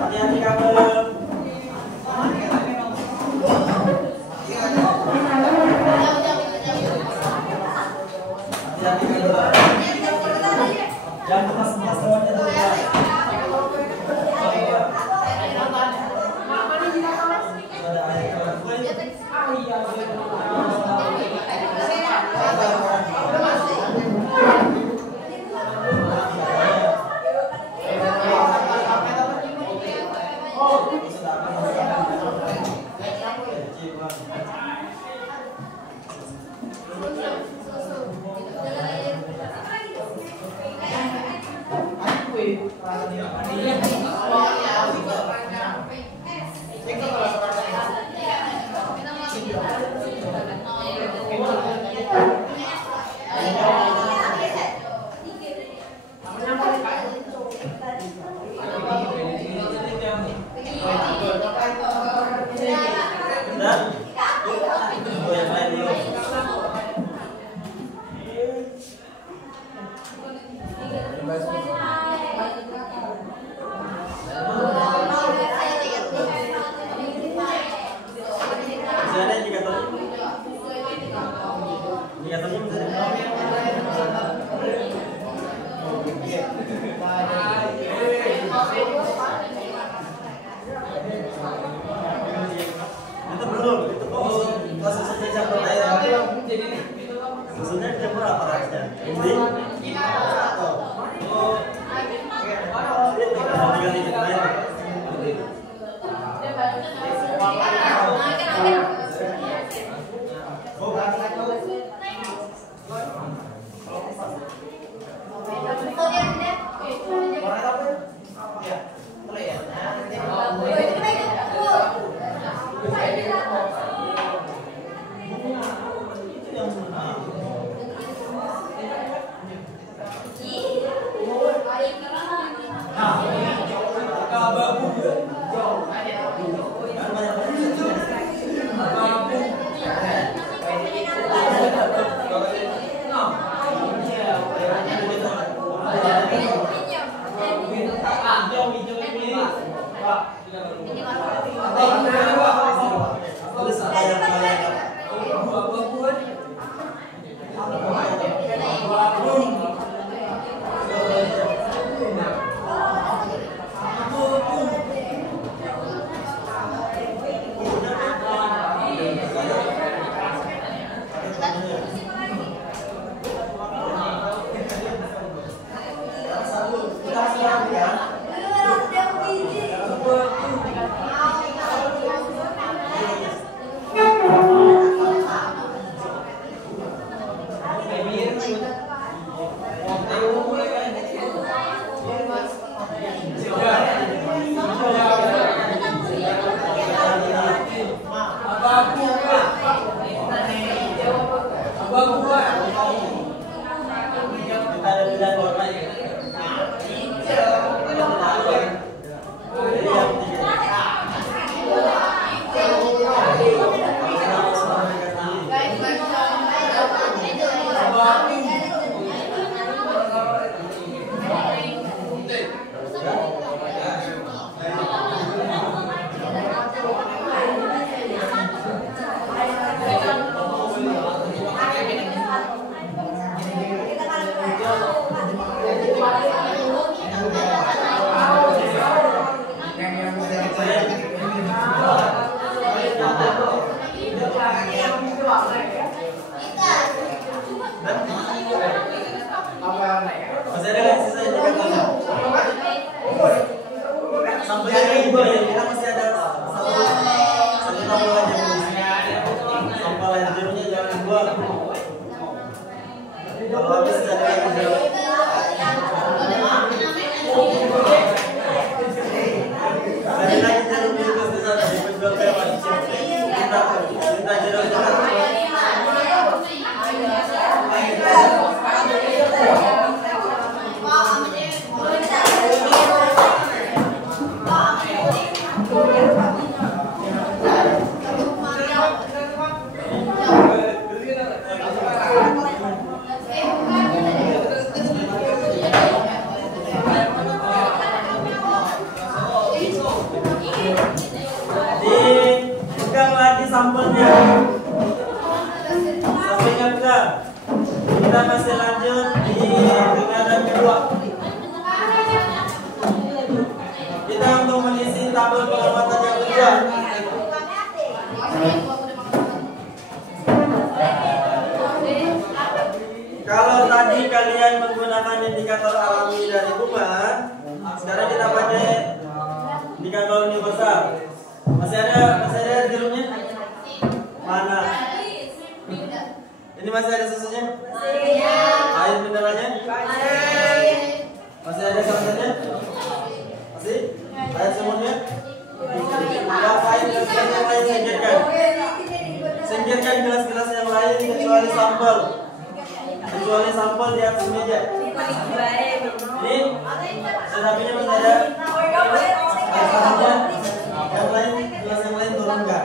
Hati-hati kabel. Jangan lepas-lepas lewatnya dulu ya. Susunya campur apa rasanya? Ini? sampelnya. Sampaikan enggak? Kita masih lanjut di tingkatan kedua. Kita untuk mengisi tabel pengamatan yang kedua. Kalau tadi kalian menggunakan indikator alami dari rumah, sekarang kita pakai indikator universal. Masih ada jeruknya? Mana? Ini masih ada susunya? Air mineralnya? Masih ada santannya? Masih? Air semurnya? Yang lain, gelas-gelas yang lain singkirkan. Singkirkan gelas-gelas yang lain kecuali sampel. Kecuali sampel di atas meja. Ini sedapinya masih ada. Yang lain, gelas yang lain turunkan.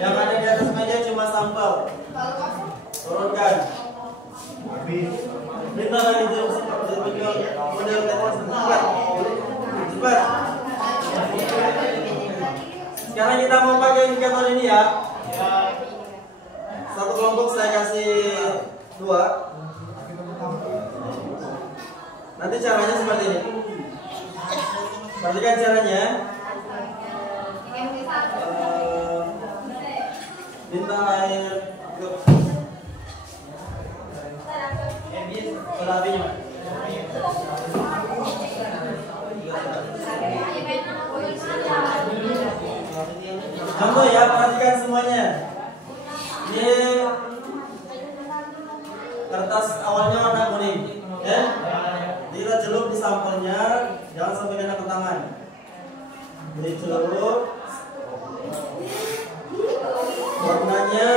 Yang ada di atas meja cuma sampel. Turunkan. Minta lagi model cepat. Cepat. Sekarang kita mau pakai indikator ini ya. Satu kelompok saya kasih 2. Nanti caranya seperti ini. Perhatikan caranya. Minta air apinya. Contoh ya, perhatikan semuanya. Ini kertas awalnya warna kuning, ya. Kita celup di sampelnya, jangan sampai kena ke tangan. Jadi celup. Warnanya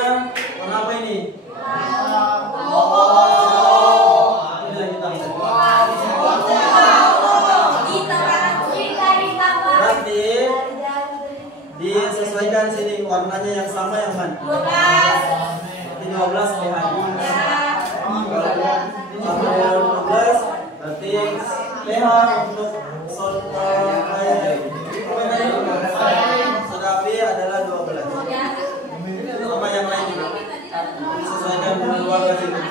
warna apa ini? Berarti disesuaikan sini warnanya yang sama yang mana? 12 pH. Sama dengan 12 berarti pH untuk air sedapi adalah 12. Sama yang lain juga disesuaikan dengan warna sini.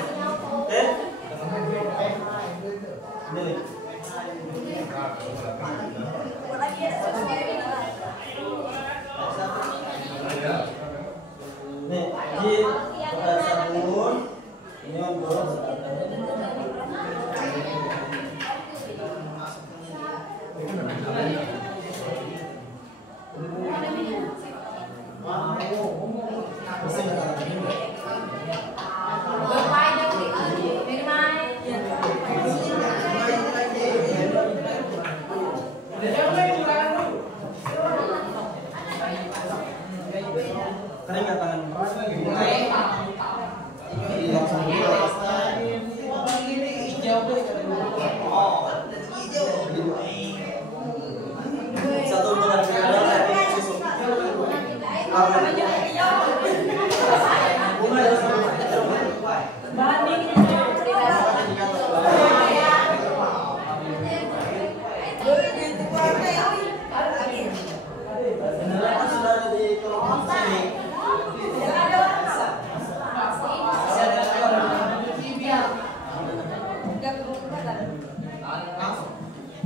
Oke? Ini. Nih, di sabun ini untuk kering nggak tangan? Satu bulan susu.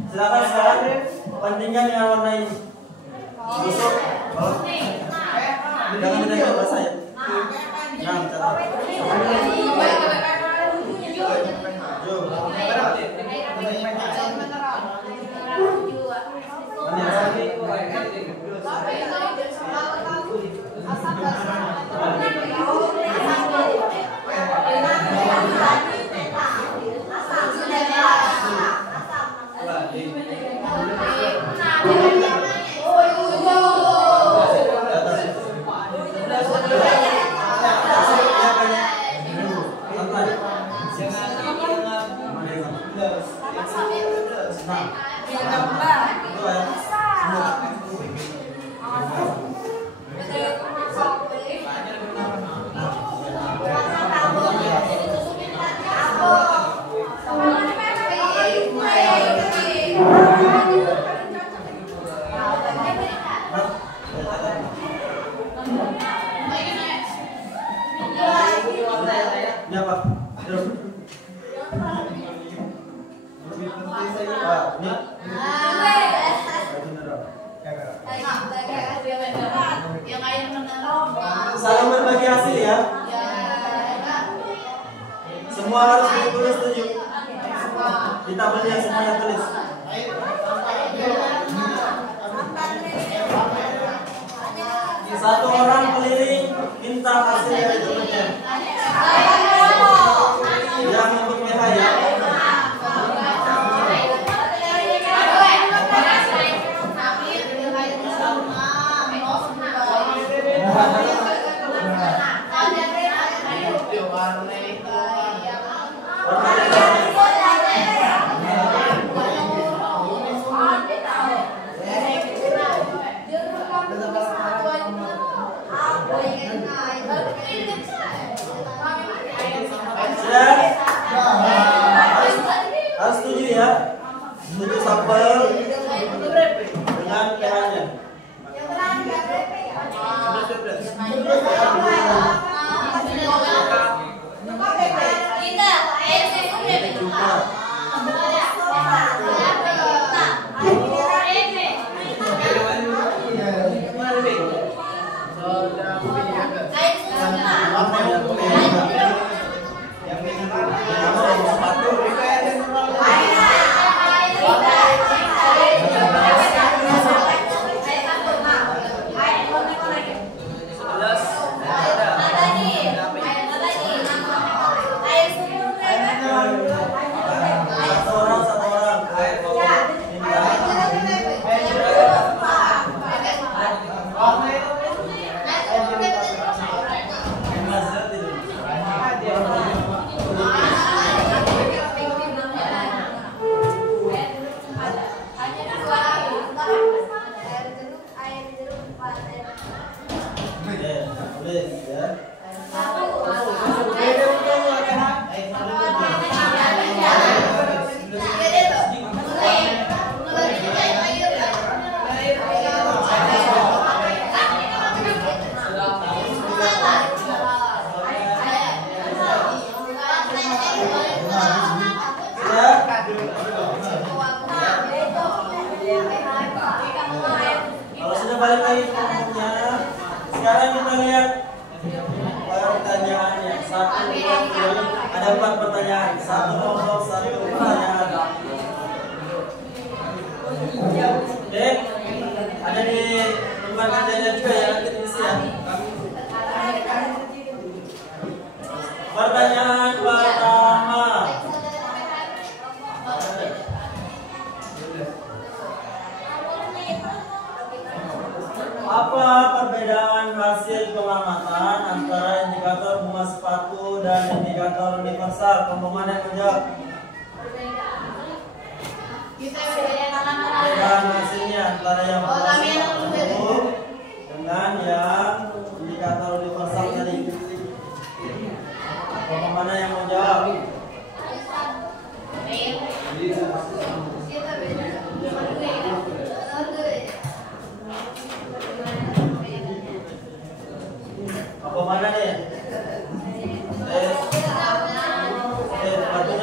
Silakan sekarang bandingkan dengan warna ini. Busuk. Jangan mendengar bahasa ya. Nah, catat. Ini apa? Duduk. Saling berbagi hasil ya. Semua harus betul-betul setuju. Di tabelnya semuanya tulis. Satu orang keliling minta hasil dari temannya. Yang untuk merah ya. Harus setuju ya. Setuju sampel dengan pH-nya. Kalau sudah balik lagi ke umumnya, sekarang kita lihat pertanyaannya. 1, 2, 3, ada 4 pertanyaan. 1 kelompok, 1 pertanyaan. Oke, ada di tempat kerjanya juga ya, nanti diisi ya. Pertanyaan pertama. Apa perbedaan hasil pengamatan antara indikator bunga sepatu dan indikator universal? Pembangunan yang menjawab. Perbedaan hasilnya antara yang bunga sepatu dengan yang indikator universal tadi. Pembangunan yang menjawab. Apa mana nih?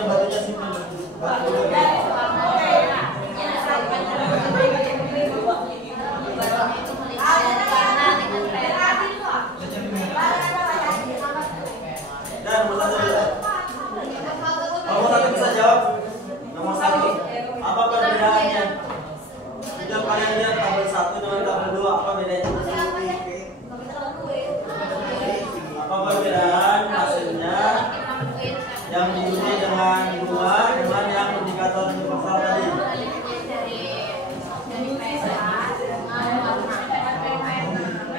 Batunya simpan. Dan nomor 1 dulu. Nomor 1 bisa jawab. Nomor 1. Apa perbedaannya? Sudah kalian lihat tabel 1 dengan tabel 2 apa bedanya? Apa perbedaan hasilnya yang diuji dengan bunga dengan yang indikator universal tadi?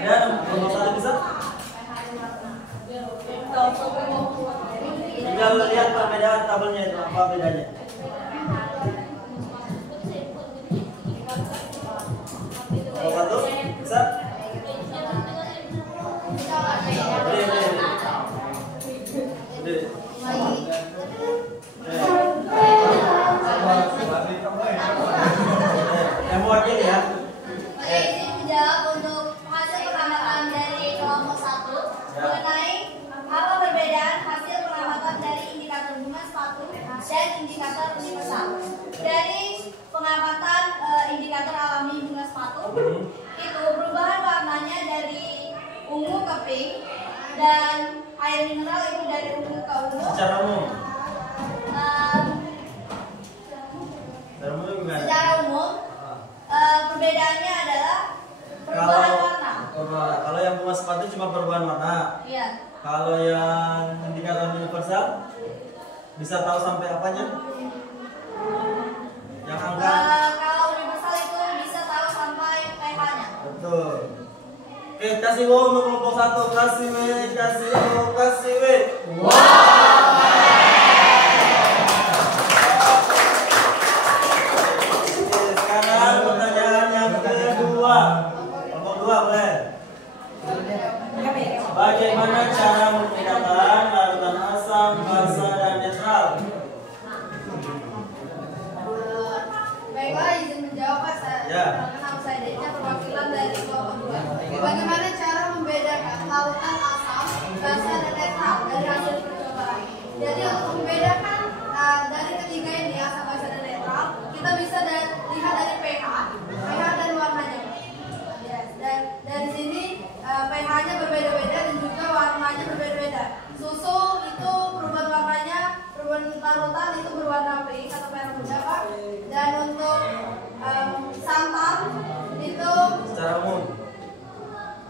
Dan nomor 1 bisa? Tinggal lihat perbedaan tabelnya itu apa bedanya? Nomor 1 bisa? Mewakili ya. Izin menjawab untuk hasil pengamatan dari kelompok 1 mengenai apa perbedaan hasil pengamatan pink dan air mineral itu dari ungu ke ungu. Secara umum. Secara umum perbedaannya adalah perubahan warna. Kalau yang bunga sepatu cuma perubahan warna. Iya. Kalau yang indikator universal bisa tahu sampai apanya? Yang angka? Kalau universal itu bisa tahu sampai pH-nya. Betul. Oke, kasih wow untuk kelompok 1. Kasih W, kasih O, kasih W. Sekarang pertanyaan yang kedua. Kelompok 2 boleh. Bagaimana cara membedakan larutan asam, basa, dan netral? Baiklah, izin menjawab Pak. Ya. Nama saya Deca, perwakilan dari kelompok 2. Bagaimana cara membedakan lautan asam, basa, dan netral dari hasil percobaan? Jadi untuk membedakan dari ketiga ini asam, basa, dan netral, kita bisa lihat dari pH dan warnanya. Yes. Dan dari sini pH-nya berbeda-beda dan juga warnanya berbeda-beda. Susu itu perubahan warnanya, perubahan larutan itu berwarna pink atau merah muda Pak. Dan untuk santan itu Secara umum.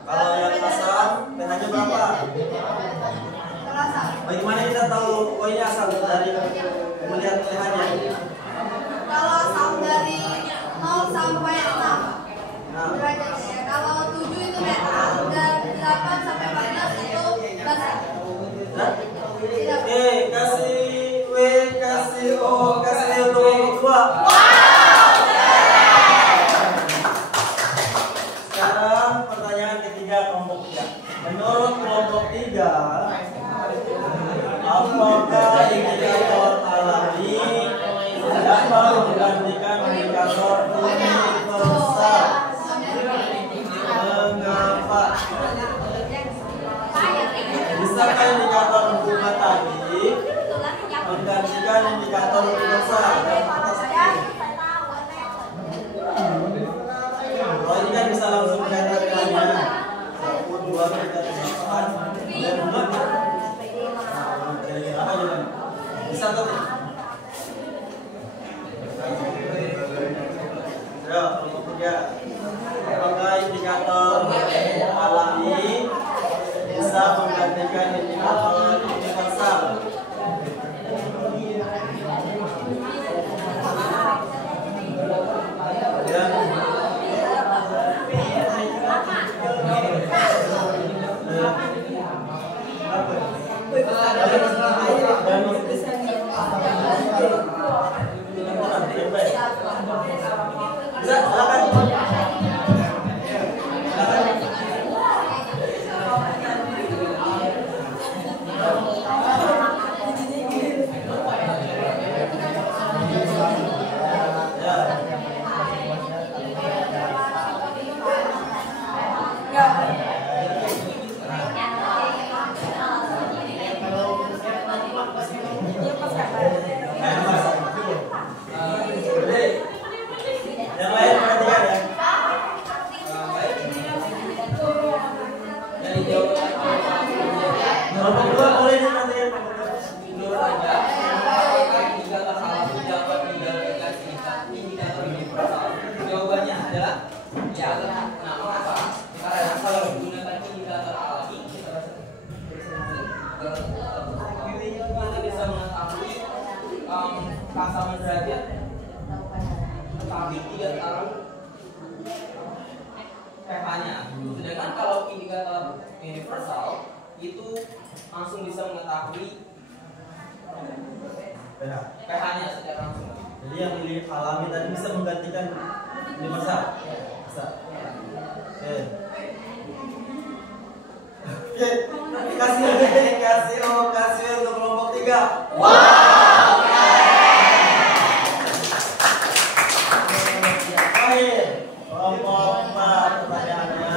Kalau yang asam, pH-nya berapa? terasa. Bagaimana kita tahu oh ini asam dari melihat pH-nya? Kalau asam dari 0 sampai 6 Nah, derajatnya. Kalau 7 itu netral dan 8 sampai 14 itu basa. nah. Tidak. Oke, kasih W, kasih O, kasih W untuk kelompok 2. Sekarang pertanyaan ketiga kelompok 3. Menurut kelompok 3, apakah indikator alami dapat menggantikan indikator universal? Mengapa? Bisakah indikator bunga tadi menggantikan indikator universal? Kalau ini kan bisa langsung menggantikan satu, dua, tiga, empat, dan lima. Apa juga? Bisa tuh? Ya, kelompok 3. Apakah indikator alami bisa menggantikan indikator universal? Ya. Bisa, silakan. Yang lain perhatikan ya. Kelompok 2 boleh nanti ya. Jawabannya adalah ya. Nah, mengapa? Karena kalau menggunakan indikator alami kita bisa mengetahui keasaman derajat, tetapi tidak tahu pH-nya. Sedangkan kalau indikator universal itu langsung bisa mengetahui pH-nya secara langsung. Jadi yang alami tadi bisa menggantikan universal. Bisa. Oke. Oke. Kasih O, kasih W untuk kelompok 3. Baik. Kelompok 4 pertanyaannya.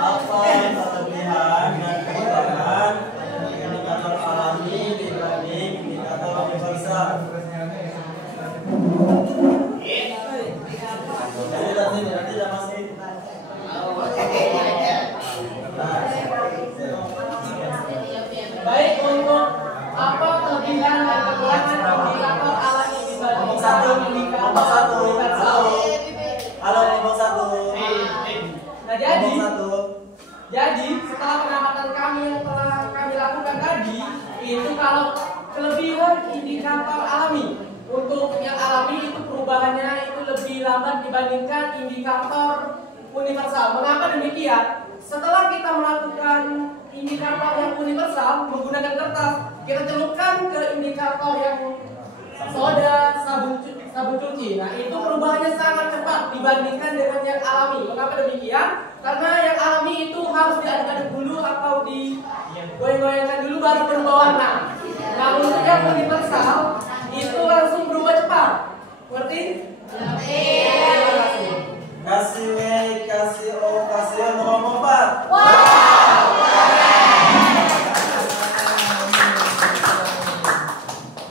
Apa kelebihan dan kekurangan indikator alami dibanding indikator universal? Jadi nanti masih. Nah, setelah pengamatan kami yang telah kami lakukan tadi, itu kalau kelebihan indikator alami, untuk yang alami itu perubahannya itu lebih lambat dibandingkan indikator universal. Mengapa demikian? Setelah kita melakukan indikator yang universal menggunakan kertas, kita celupkan ke indikator yang soda, sabun cuci. Nah, itu perubahannya sangat cepat dibandingkan dengan yang alami. Mengapa demikian? Karena yang alami itu harus diaduk-aduk dulu atau digoyang-goyangkan dulu baru berubah warna. Nah, untuk yang universal itu langsung berubah cepat. Ngerti? Terima kasih. Kasih W, kasih O, kasih O, nomor 4.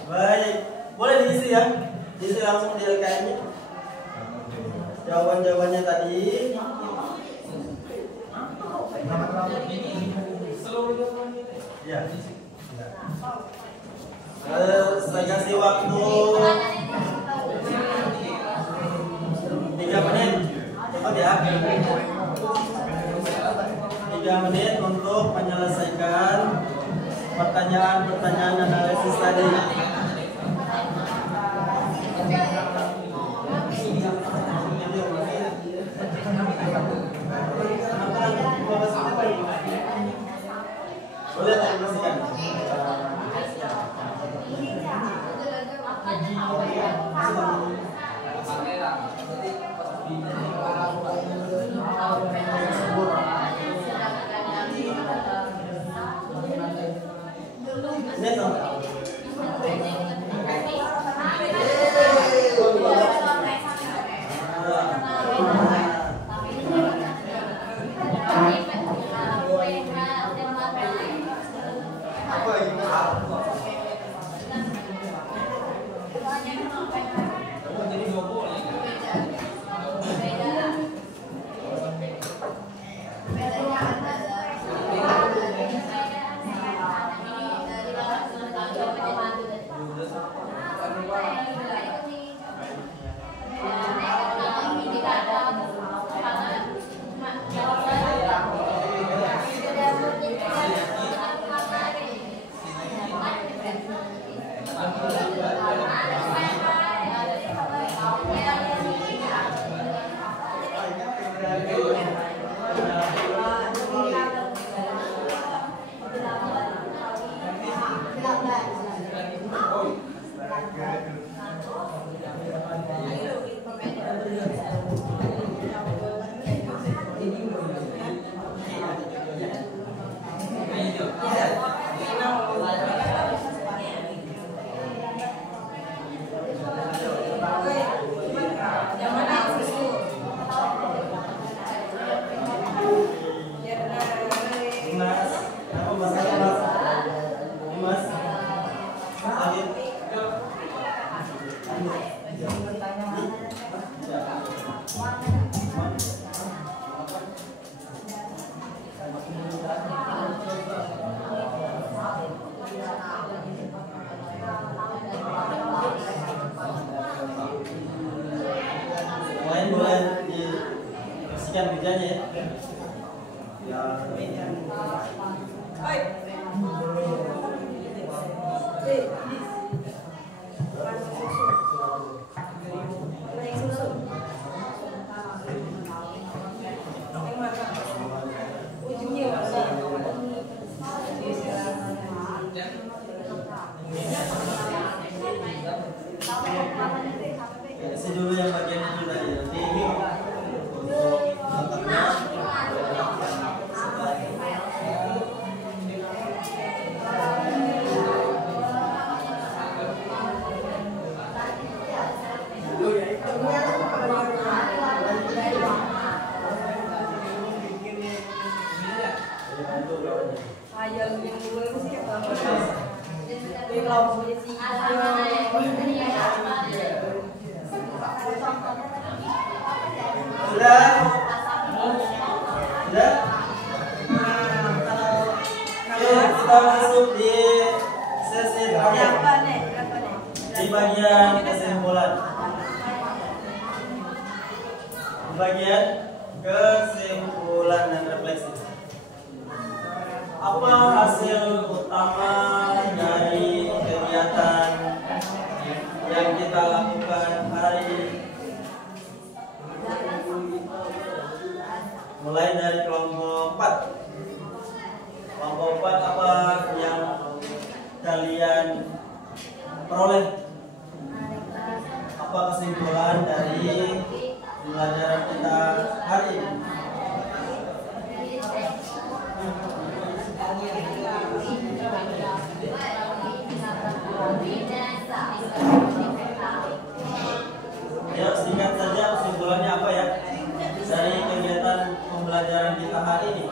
Baik, boleh diisi ya? Diisi langsung di LKM-nya. Jawaban-jawabannya tadi. Ya. Saya kasih waktu 3 menit. Cepat ya. 3 menit untuk menyelesaikan pertanyaan-pertanyaan analisis tadi. Boleh animasikan. Ini dong. Kita masuk di sesi terakhir di bagian kesimpulan. Bagian kesimpulan dan refleksi. Apa hasil utama dari kegiatan yang kita lakukan hari ini? Mulai dari kelompok 4. Kelompok 4 apa yang kalian peroleh? Apa kesimpulan dari pelajaran kita hari ini? Ya, singkat saja kesimpulannya apa ya dari kegiatan pembelajaran kita hari ini?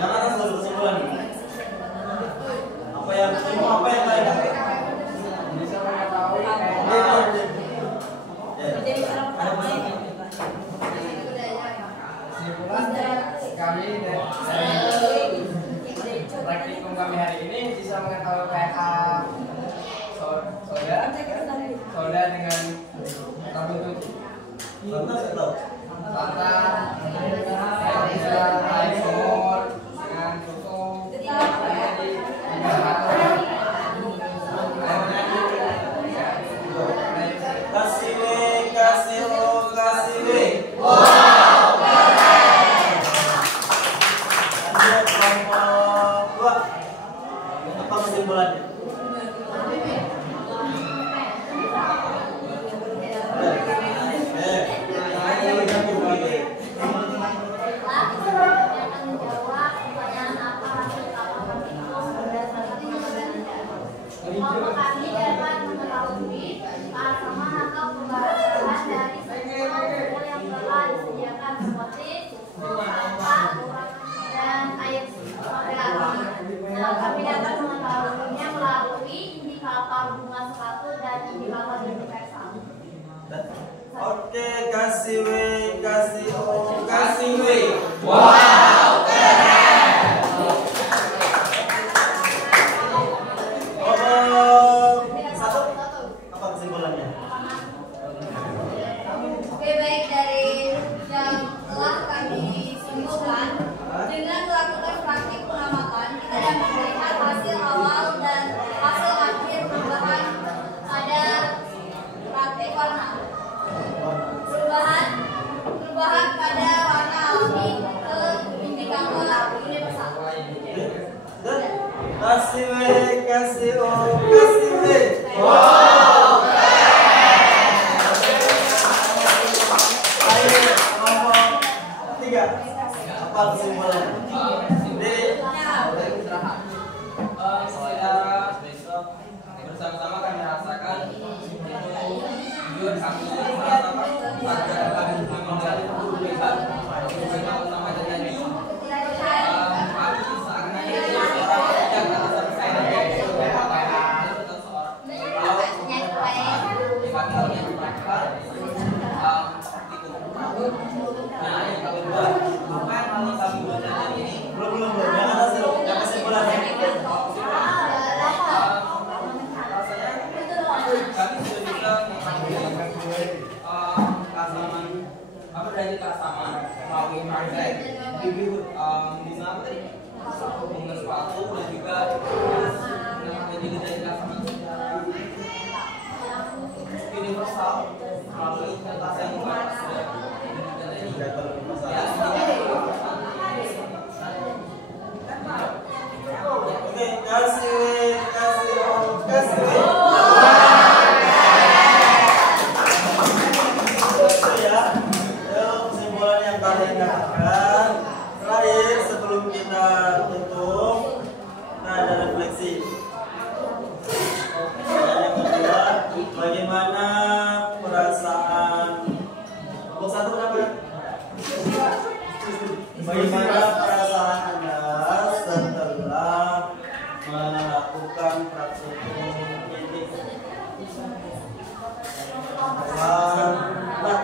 Jangan langsung kesimpulan. Apa yang lain? Bisa mengetahui kesimpulan kami dari praktikum kami hari ini bisa mengetahui PH soda dengan tertutup tata air sumur dengan tutup jadi Kasih W. Apa kesimpulannya? Kami dapat mengetahui keasaman atau pembatasan dari semua sumber yang telah disediakan seperti sampah dan air kami dapat mengetahuinya melalui indikator bunga sepatu dan indikator universal. Oke, kasih W, kasih O, kasih W. wow, keren. Satu, apa kesimpulannya? Oke, baik, dari yang telah kami simpulkan dengan melakukan praktik pengamatan kita dapat melihat hasil awal dan hasil akhir perubahan pada praktik warna. Perubahan pada warna alami ke indikator universal. Kasih W, kasih O, kasih W. Wow, Ayo, kelompok 3. Apa kesimpulannya? Bersama-sama kami rasakan itu jujur kami merasakan ada kami menjalani perbedaan utama terjadi kami seakan yang atas saya yaitu Belum. Yang atas dulu, yang kesimpulannya. kami sudah bisa mengetahui keasaman apa dari keasaman melalui market bunga apa tadi bunga sepatu dan juga jadi dari keasaman secara universal melalui kertas yang sudah Oke, kasih W, kasih O, kasih W. Kesimpulan yang kalian katakan. Terakhir sebelum kita tutup, kita ada refleksi. Dan yang kedua, bagaimana perasaan? Kelompok 1 kenapa? Bagaimana perasaan Anda setelah melakukan praktikum ini? Ahmad,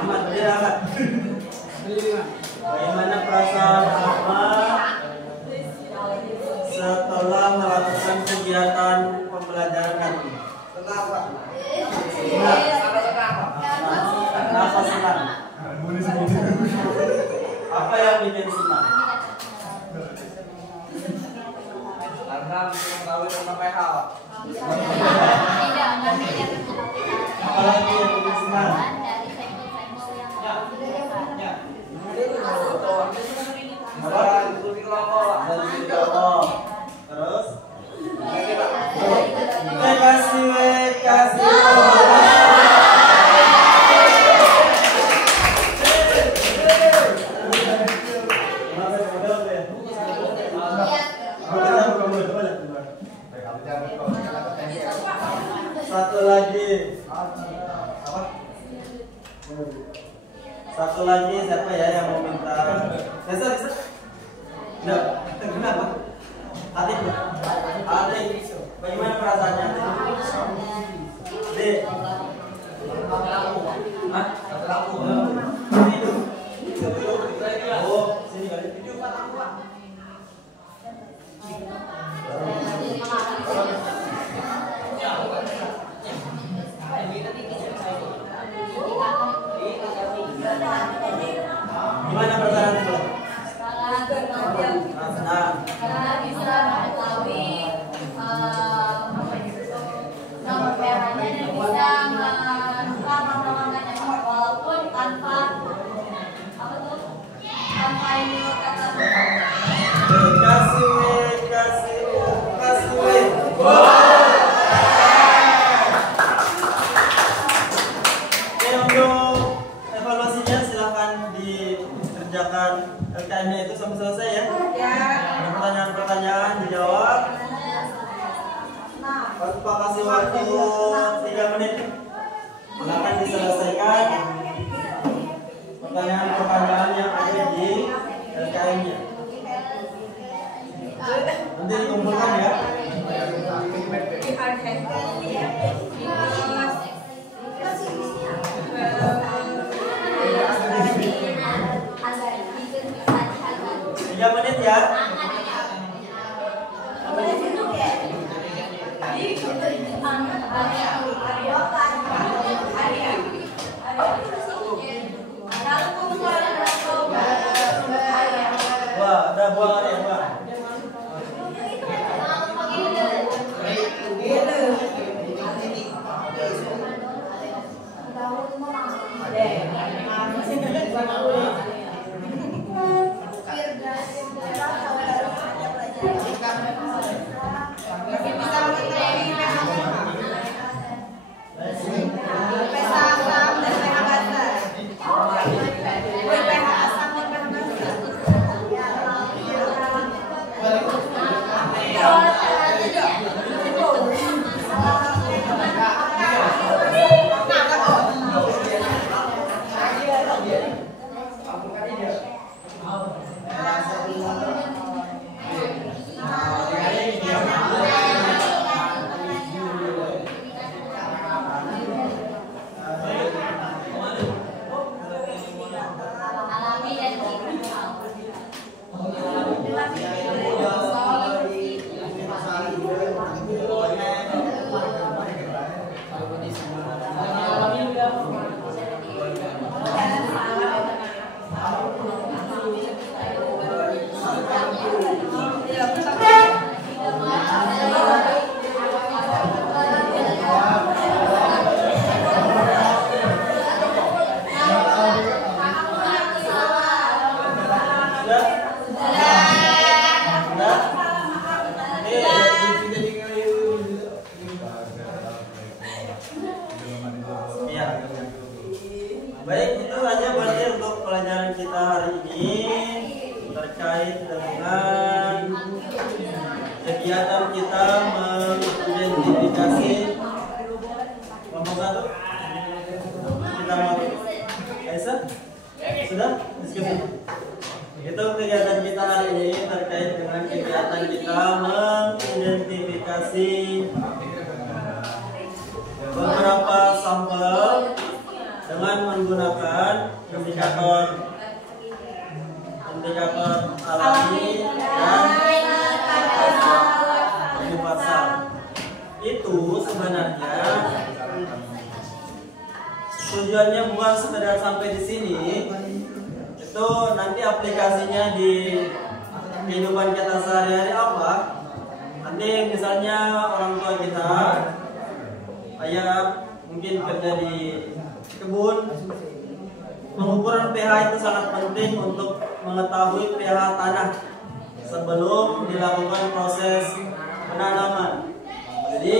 berdiri Ahmad. Bagaimana perasaan Ahmad setelah melakukan kegiatan pembelajaran kami? Kenapa? Kenapa senang? bikin senang. Karena kawin sama PH. Apalagi yang bikin senang? Terus kasih. Satu lagi siapa ya yang mau minta? Bisa. Enggak, kenapa? Atik. Bagaimana perasaannya? Dek. Hah? Oh, sini kali. Gimana perasaan itu? Senang. Karena bisa mengetahui nomor PH-nya dan bisa menukar nomor-nomornya walaupun tanpa ini kata Kasih. Untuk evaluasinya silahkan dikerjakan LKM-nya itu sampai selesai ya. Ada pertanyaan-pertanyaan dijawab. Pak kasih waktu 3 menit. Silahkan diselesaikan pertanyaan-pertanyaan yang ada di LKM-nya. Nanti dikumpulkan ya. Tiga menit ya. Wah, ada buang ya, Pak. Baik, itu aja berarti untuk pelajaran kita hari ini terkait dengan kegiatan kita mengidentifikasi kelompok 1. Kita mau Aisyah? Sudah? Diskusi. Itu kegiatan kita hari ini terkait dengan kegiatan kita mengidentifikasi beberapa sampel dengan menggunakan indikator alami dan universal. Itu sebenarnya tujuannya bukan sekedar sampai di sini, itu nanti aplikasinya di kehidupan kita sehari-hari apa? Nanti misalnya orang tua kita, ayah mungkin kerja di kebun, pengukuran pH itu sangat penting untuk mengetahui pH tanah sebelum dilakukan proses penanaman. Jadi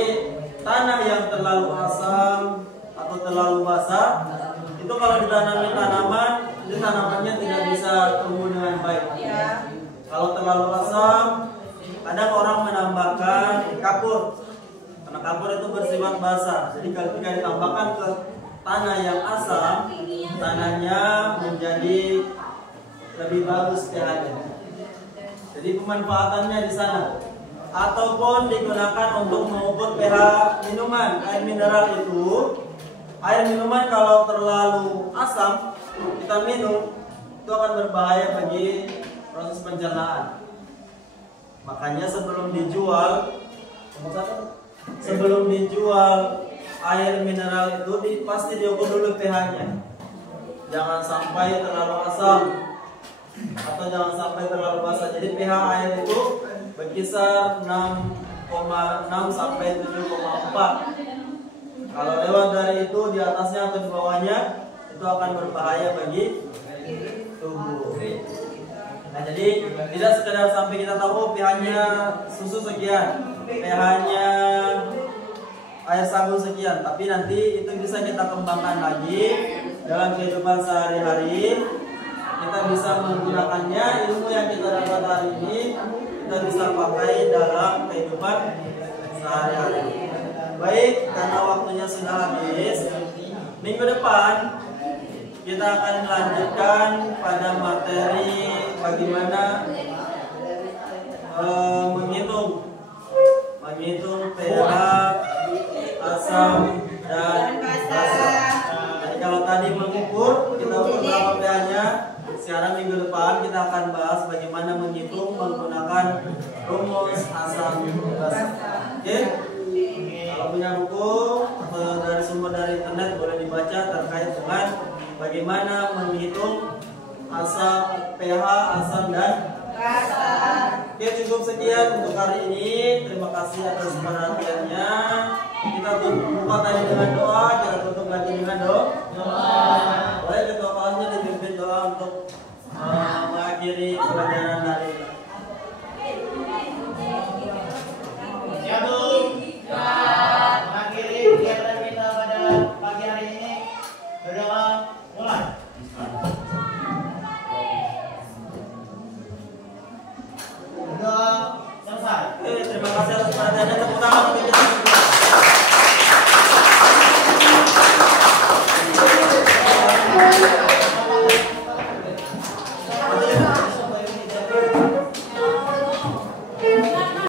tanah yang terlalu asam atau terlalu basah itu kalau ditanami tanaman, itu tanamannya tidak bisa tumbuh dengan baik. Kalau terlalu asam, kadang orang menambahkan kapur, karena kapur itu bersifat basah. Jadi kalau jika ditambahkan ke tanah yang asam, tanahnya menjadi lebih bagus pH-nya. Jadi pemanfaatannya di sana. Ataupun digunakan untuk mengukur pH minuman. Air mineral itu, air minuman kalau terlalu asam kita minum, itu akan berbahaya bagi proses pencernaan. Makanya sebelum dijual air mineral itu pasti diukur dulu pH-nya. Jangan sampai terlalu asam atau jangan sampai terlalu basah. Jadi pH air itu berkisar 6,6 sampai 7,4. Kalau lewat dari itu, di atasnya atau di bawahnya, itu akan berbahaya bagi tubuh. Nah, jadi tidak sekedar sampai kita tahu pH-nya susu sekian, pH-nya air sabun sekian, tapi nanti itu bisa kita kembangkan lagi dalam kehidupan sehari-hari. Kita bisa menggunakannya, ilmu yang kita dapat hari ini kita bisa pakai dalam kehidupan sehari-hari. Baik, karena waktunya sudah habis, minggu depan kita akan melanjutkan pada materi bagaimana menghitung pH, asam dan basah. Jadi kalau tadi mengukur, kita ukur berapa pH-nya. Sekarang minggu depan kita akan bahas bagaimana menghitung menggunakan rumus asam basah. Oke? Kalau punya buku atau dari sumber dari internet boleh dibaca terkait dengan bagaimana menghitung asam, pH, asam dan basah. Oke, cukup sekian untuk hari ini. Terima kasih atas perhatiannya. Kita buka tadi dengan doa, kita tutup lagi dengan doa. Boleh ketua kelasnya dipimpin doa untuk mengakhiri pelajaran hari ini.